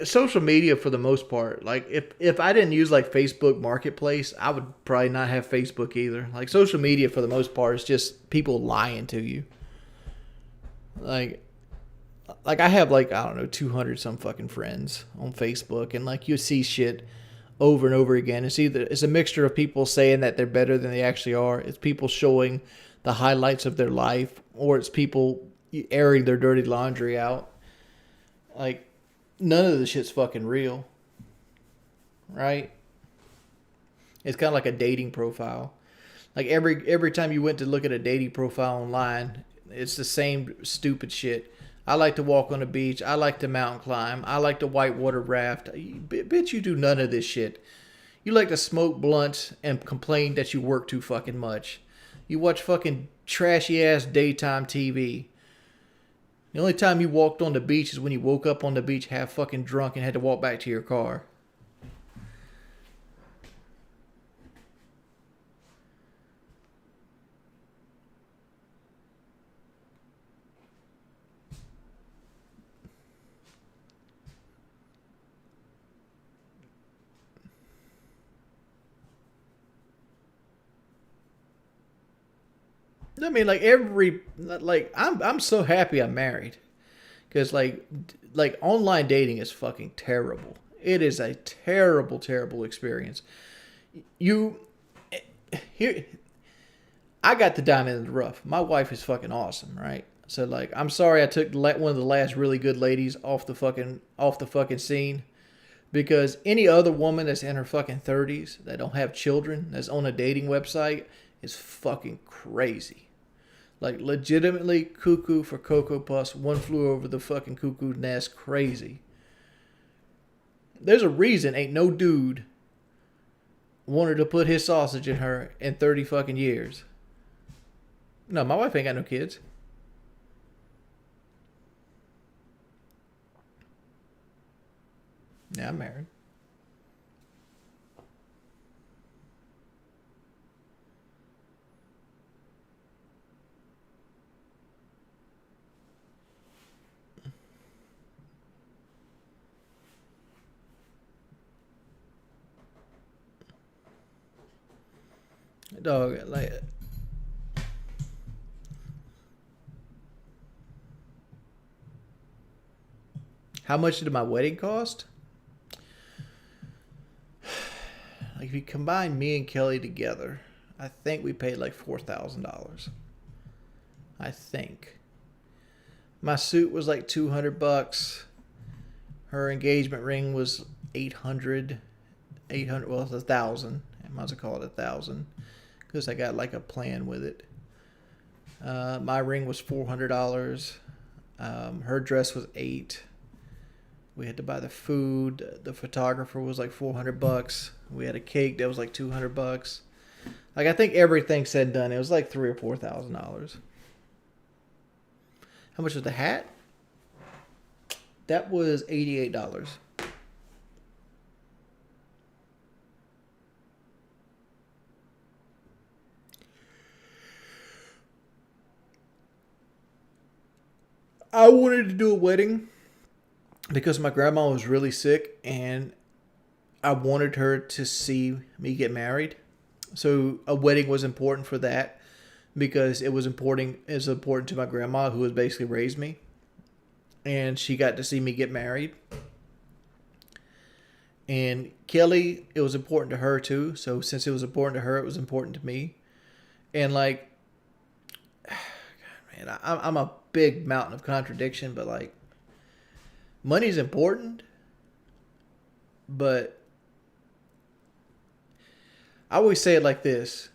social media for the most part. Like if I didn't use like Facebook Marketplace, I would probably not have Facebook either. Like social media for the most part is just people lying to you. Like I have like, I don't know, 200 some fucking friends on Facebook, and like you see shit over and over again. It's a mixture of people saying that they're better than they actually are. It's people showing the highlights of their life, or it's people airing their dirty laundry out. Like, none of the shit's fucking real. Right? It's kind of like a dating profile. Like every time you went to look at a dating profile online, it's the same stupid shit. I like to walk on the beach. I like to mountain climb. I like to whitewater raft. Bitch, you do none of this shit. You like to smoke blunts and complain that you work too fucking much. You watch fucking trashy ass daytime TV. The only time you walked on the beach is when you woke up on the beach half fucking drunk and had to walk back to your car. I mean, I'm so happy I'm married, because like online dating is fucking terrible. It is a terrible, terrible experience. Here, I got the diamond in the rough. My wife is fucking awesome, right? So like, I'm sorry I took one of the last really good ladies off the fucking scene, because any other woman that's in her fucking 30s that don't have children that's on a dating website is fucking crazy. Like, legitimately cuckoo for Cocoa Puffs, one flew over the fucking cuckoo nest crazy. There's a reason ain't no dude wanted to put his sausage in her in 30 fucking years. No, my wife ain't got no kids. Yeah, I'm married. Dog, like, how much did my wedding cost? Like, if you combine me and Kelly together, I think we paid like $4,000. I think. My suit was like $200. Her engagement ring was 800. Well, it's 1,000. I might as well call it 1,000. Because I got like a plan with it. My ring was $400. Her dress was $800. We had to buy the food. The photographer was like $400. We had a cake that was like $200. Like, I think everything said and done, it was like $3,000 or $4,000. How much was the hat? That was $88. I wanted to do a wedding because my grandma was really sick and I wanted her to see me get married. So a wedding was important for that because it was important to my grandma, who has basically raised me. And she got to see me get married. And Kelly, it was important to her too. So since it was important to her, it was important to me. And like, man, I'm a big mountain of contradiction, but like, money's important, but I always say it like this.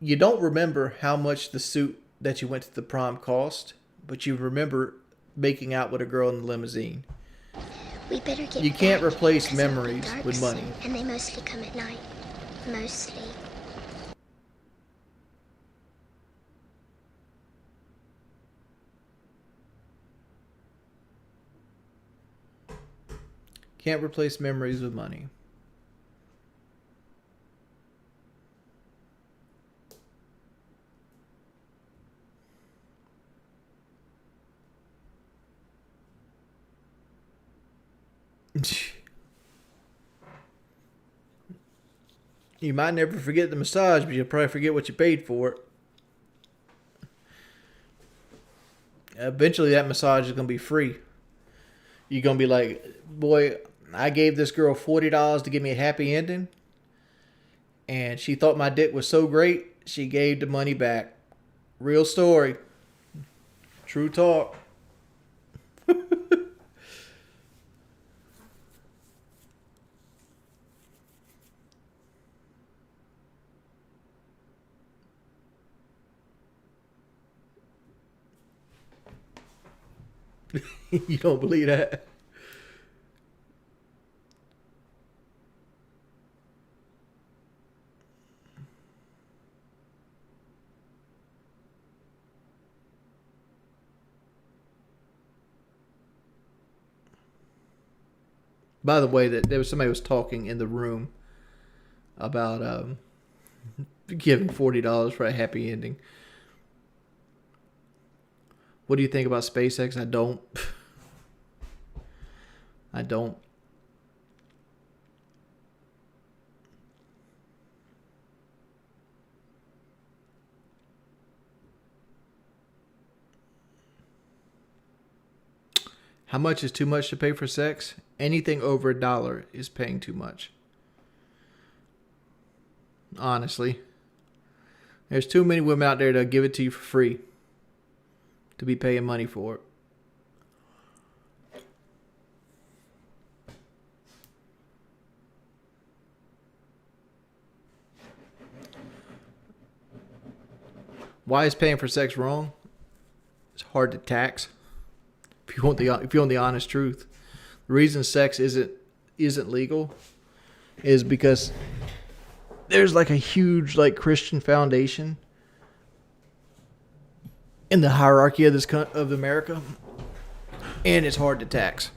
You don't remember how much the suit that you went to the prom cost, but you remember making out with a girl in the limousine. We better get You can't back, replace 'cause it'll be memories dark with money. soon, and they mostly come at night. Mostly. Can't replace memories with money. You might never forget the massage, but you'll probably forget what you paid for it. Eventually that massage is going to be free. You're going to be like, boy, I gave this girl $40 to give me a happy ending. And she thought my dick was so great, she gave the money back. Real story. True talk. You don't believe that? By the way, that there was somebody was talking in the room about giving $40 for a happy ending. What do you think about SpaceX? I don't. I don't. How much is too much to pay for sex? Anything over $1 is paying too much. Honestly. There's too many women out there that'll give it to you for free. To be paying money for it. Why is paying for sex wrong? It's hard to tax. If you want the honest truth, the reason sex isn't legal is because there's like a huge like Christian foundation in the hierarchy of of America, and it's hard to tax.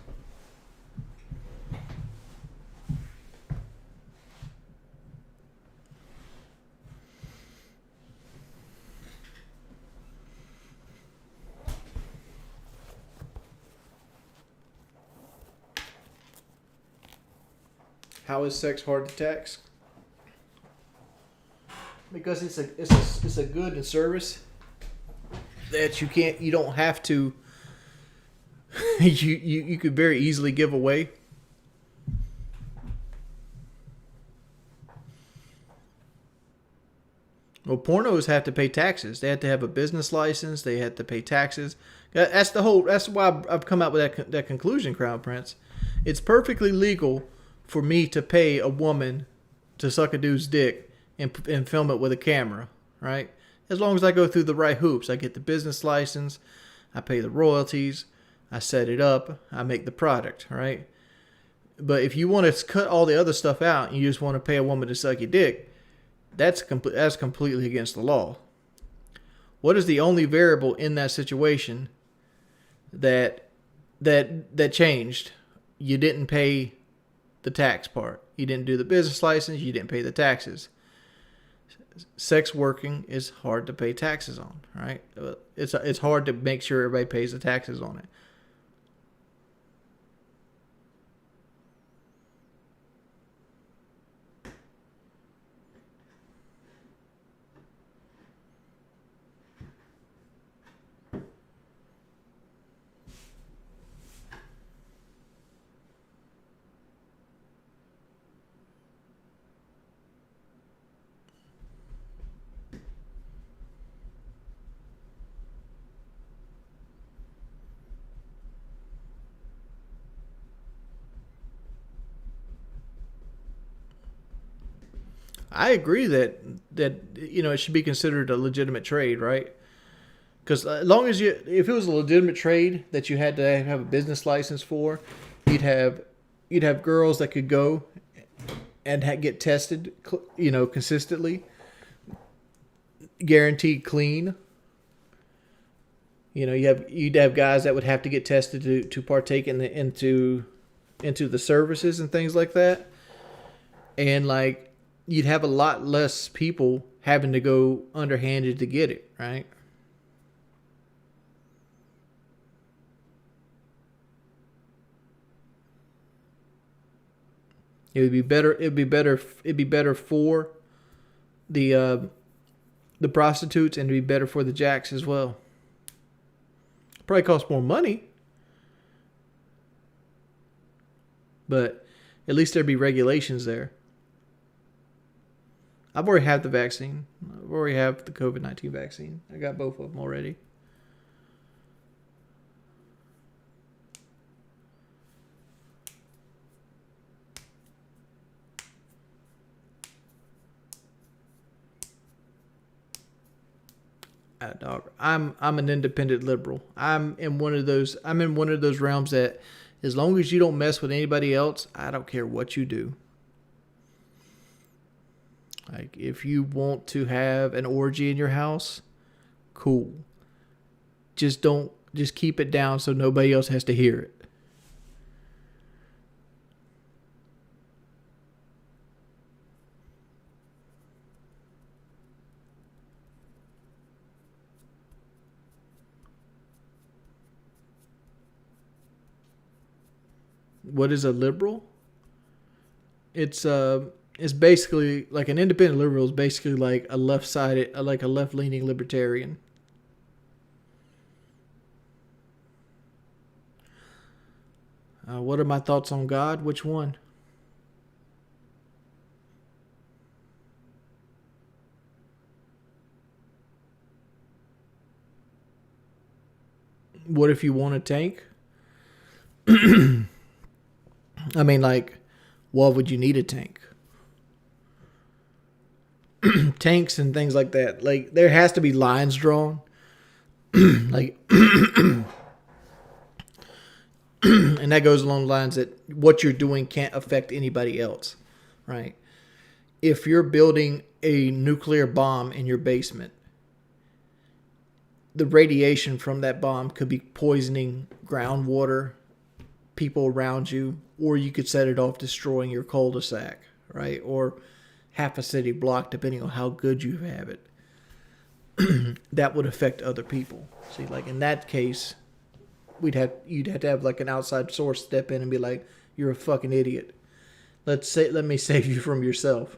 How is sex hard to tax? Because it's a good and service that you don't have to you could very easily give away. Well, pornos have to pay taxes. They have to have a business license. They have to pay taxes. That's why I've come out with that conclusion, Crown Prince. It's perfectly legal for me to pay a woman to suck a dude's dick and film it with a camera, right? As long as I go through the right hoops. I get the business license, I pay the royalties, I set it up, I make the product, right? But if you want to cut all the other stuff out and you just want to pay a woman to suck your dick, that's completely against the law. What is the only variable in that situation that changed? You didn't pay the tax part. You didn't do the business license. You didn't pay the taxes. Sex working is hard to pay taxes on, right? It's hard to make sure everybody pays the taxes on it. I agree that it should be considered a legitimate trade, right? Because as long as if it was a legitimate trade that you had to have a business license for, you'd have girls that could go and get tested, consistently, guaranteed clean. You'd have guys that would have to get tested to partake into the services and things like that, and like. You'd have a lot less people having to go underhanded to get it, right? It would be better. It'd be better for the prostitutes, and it'd be better for the jacks as well. Probably cost more money, but at least there'd be regulations there. I've already had the vaccine. I've already have the COVID-19 vaccine. I got both of them already. Dog. I'm an independent liberal. I'm in one of those realms that as long as you don't mess with anybody else, I don't care what you do. Like if you want to have an orgy in your house, cool. Just keep it down so nobody else has to hear it. What is a liberal? It's basically like an independent liberal is basically like a left-sided, like a left-leaning libertarian. What are my thoughts on God? Which one? What if you want a tank? I mean, like, why would you need a tank? Tanks and things like that. Like, there has to be lines drawn. Like, and that goes along the lines that what you're doing can't affect anybody else, right? If you're building a nuclear bomb in your basement, the radiation from that bomb could be poisoning groundwater, people around you, or you could set it off destroying your cul-de-sac, right? Or half a city block, depending on how good you have it. That would affect other people. See, like in that case, you'd have to have like an outside source step in and be like, "You're a fucking idiot. Let me save you from yourself."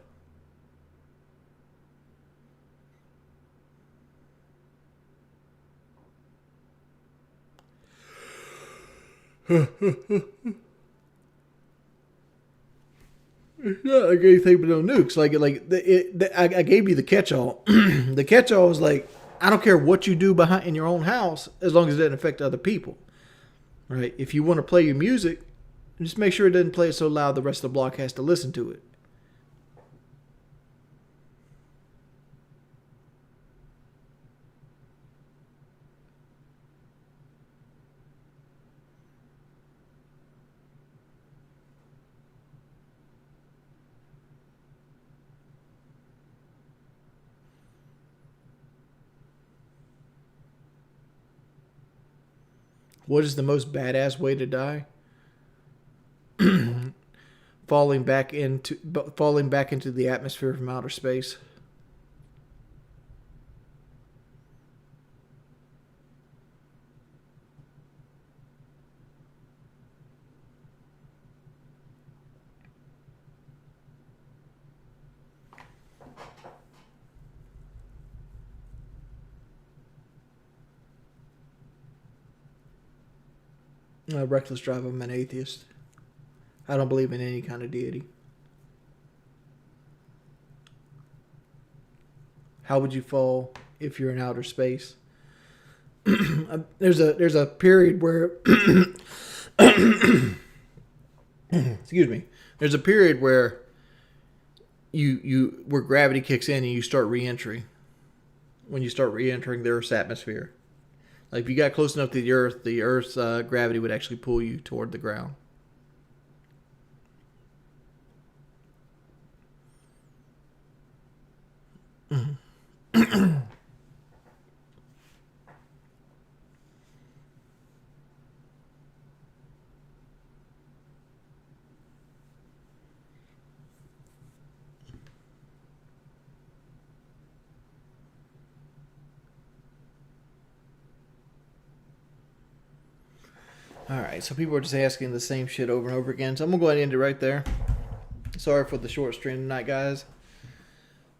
It's not like anything but no nukes. I gave you the catch-all. The catch-all is like, I don't care what you do in your own house as long as it doesn't affect other people. Right? If you want to play your music, just make sure it doesn't play it so loud the rest of the block has to listen to it. What is the most badass way to die? falling back into the atmosphere from outer space. Reckless drive. I'm an atheist. I don't believe in any kind of deity. How would you fall if you're in outer space? There's a period where excuse me. There's a period where where gravity kicks in and you start re-entry. When you start re-entering the Earth's atmosphere. Like if you got close enough to the Earth's gravity would actually pull you toward the ground. Alright, so people are just asking the same shit over and over again. So I'm going to go ahead and end it right there. Sorry for the short stream tonight, guys.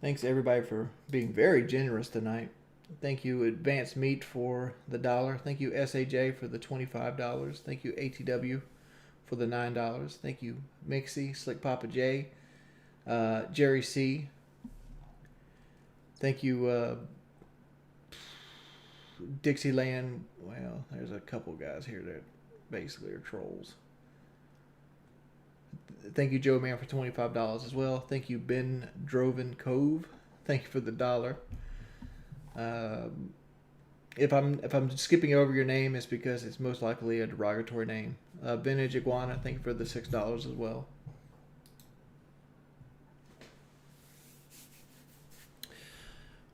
Thanks everybody for being very generous tonight. Thank you Advanced Meat for the $1. Thank you SAJ for the $25. Thank you ATW for the $9. Thank you Mixie, Slick Papa J, Jerry C. Thank you Dixieland. Well, there's a couple guys here that basically are trolls. Thank you Joe Man for $25 as well. Thank you Ben Droven Cove. Thank you for the $1. If I'm skipping over your name, it's because it's most likely a derogatory name. Vintage Iguana, thank you for the $6 as well.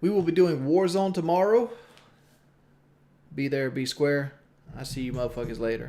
We will be doing Warzone tomorrow. Be there, be square. I see you motherfuckers later.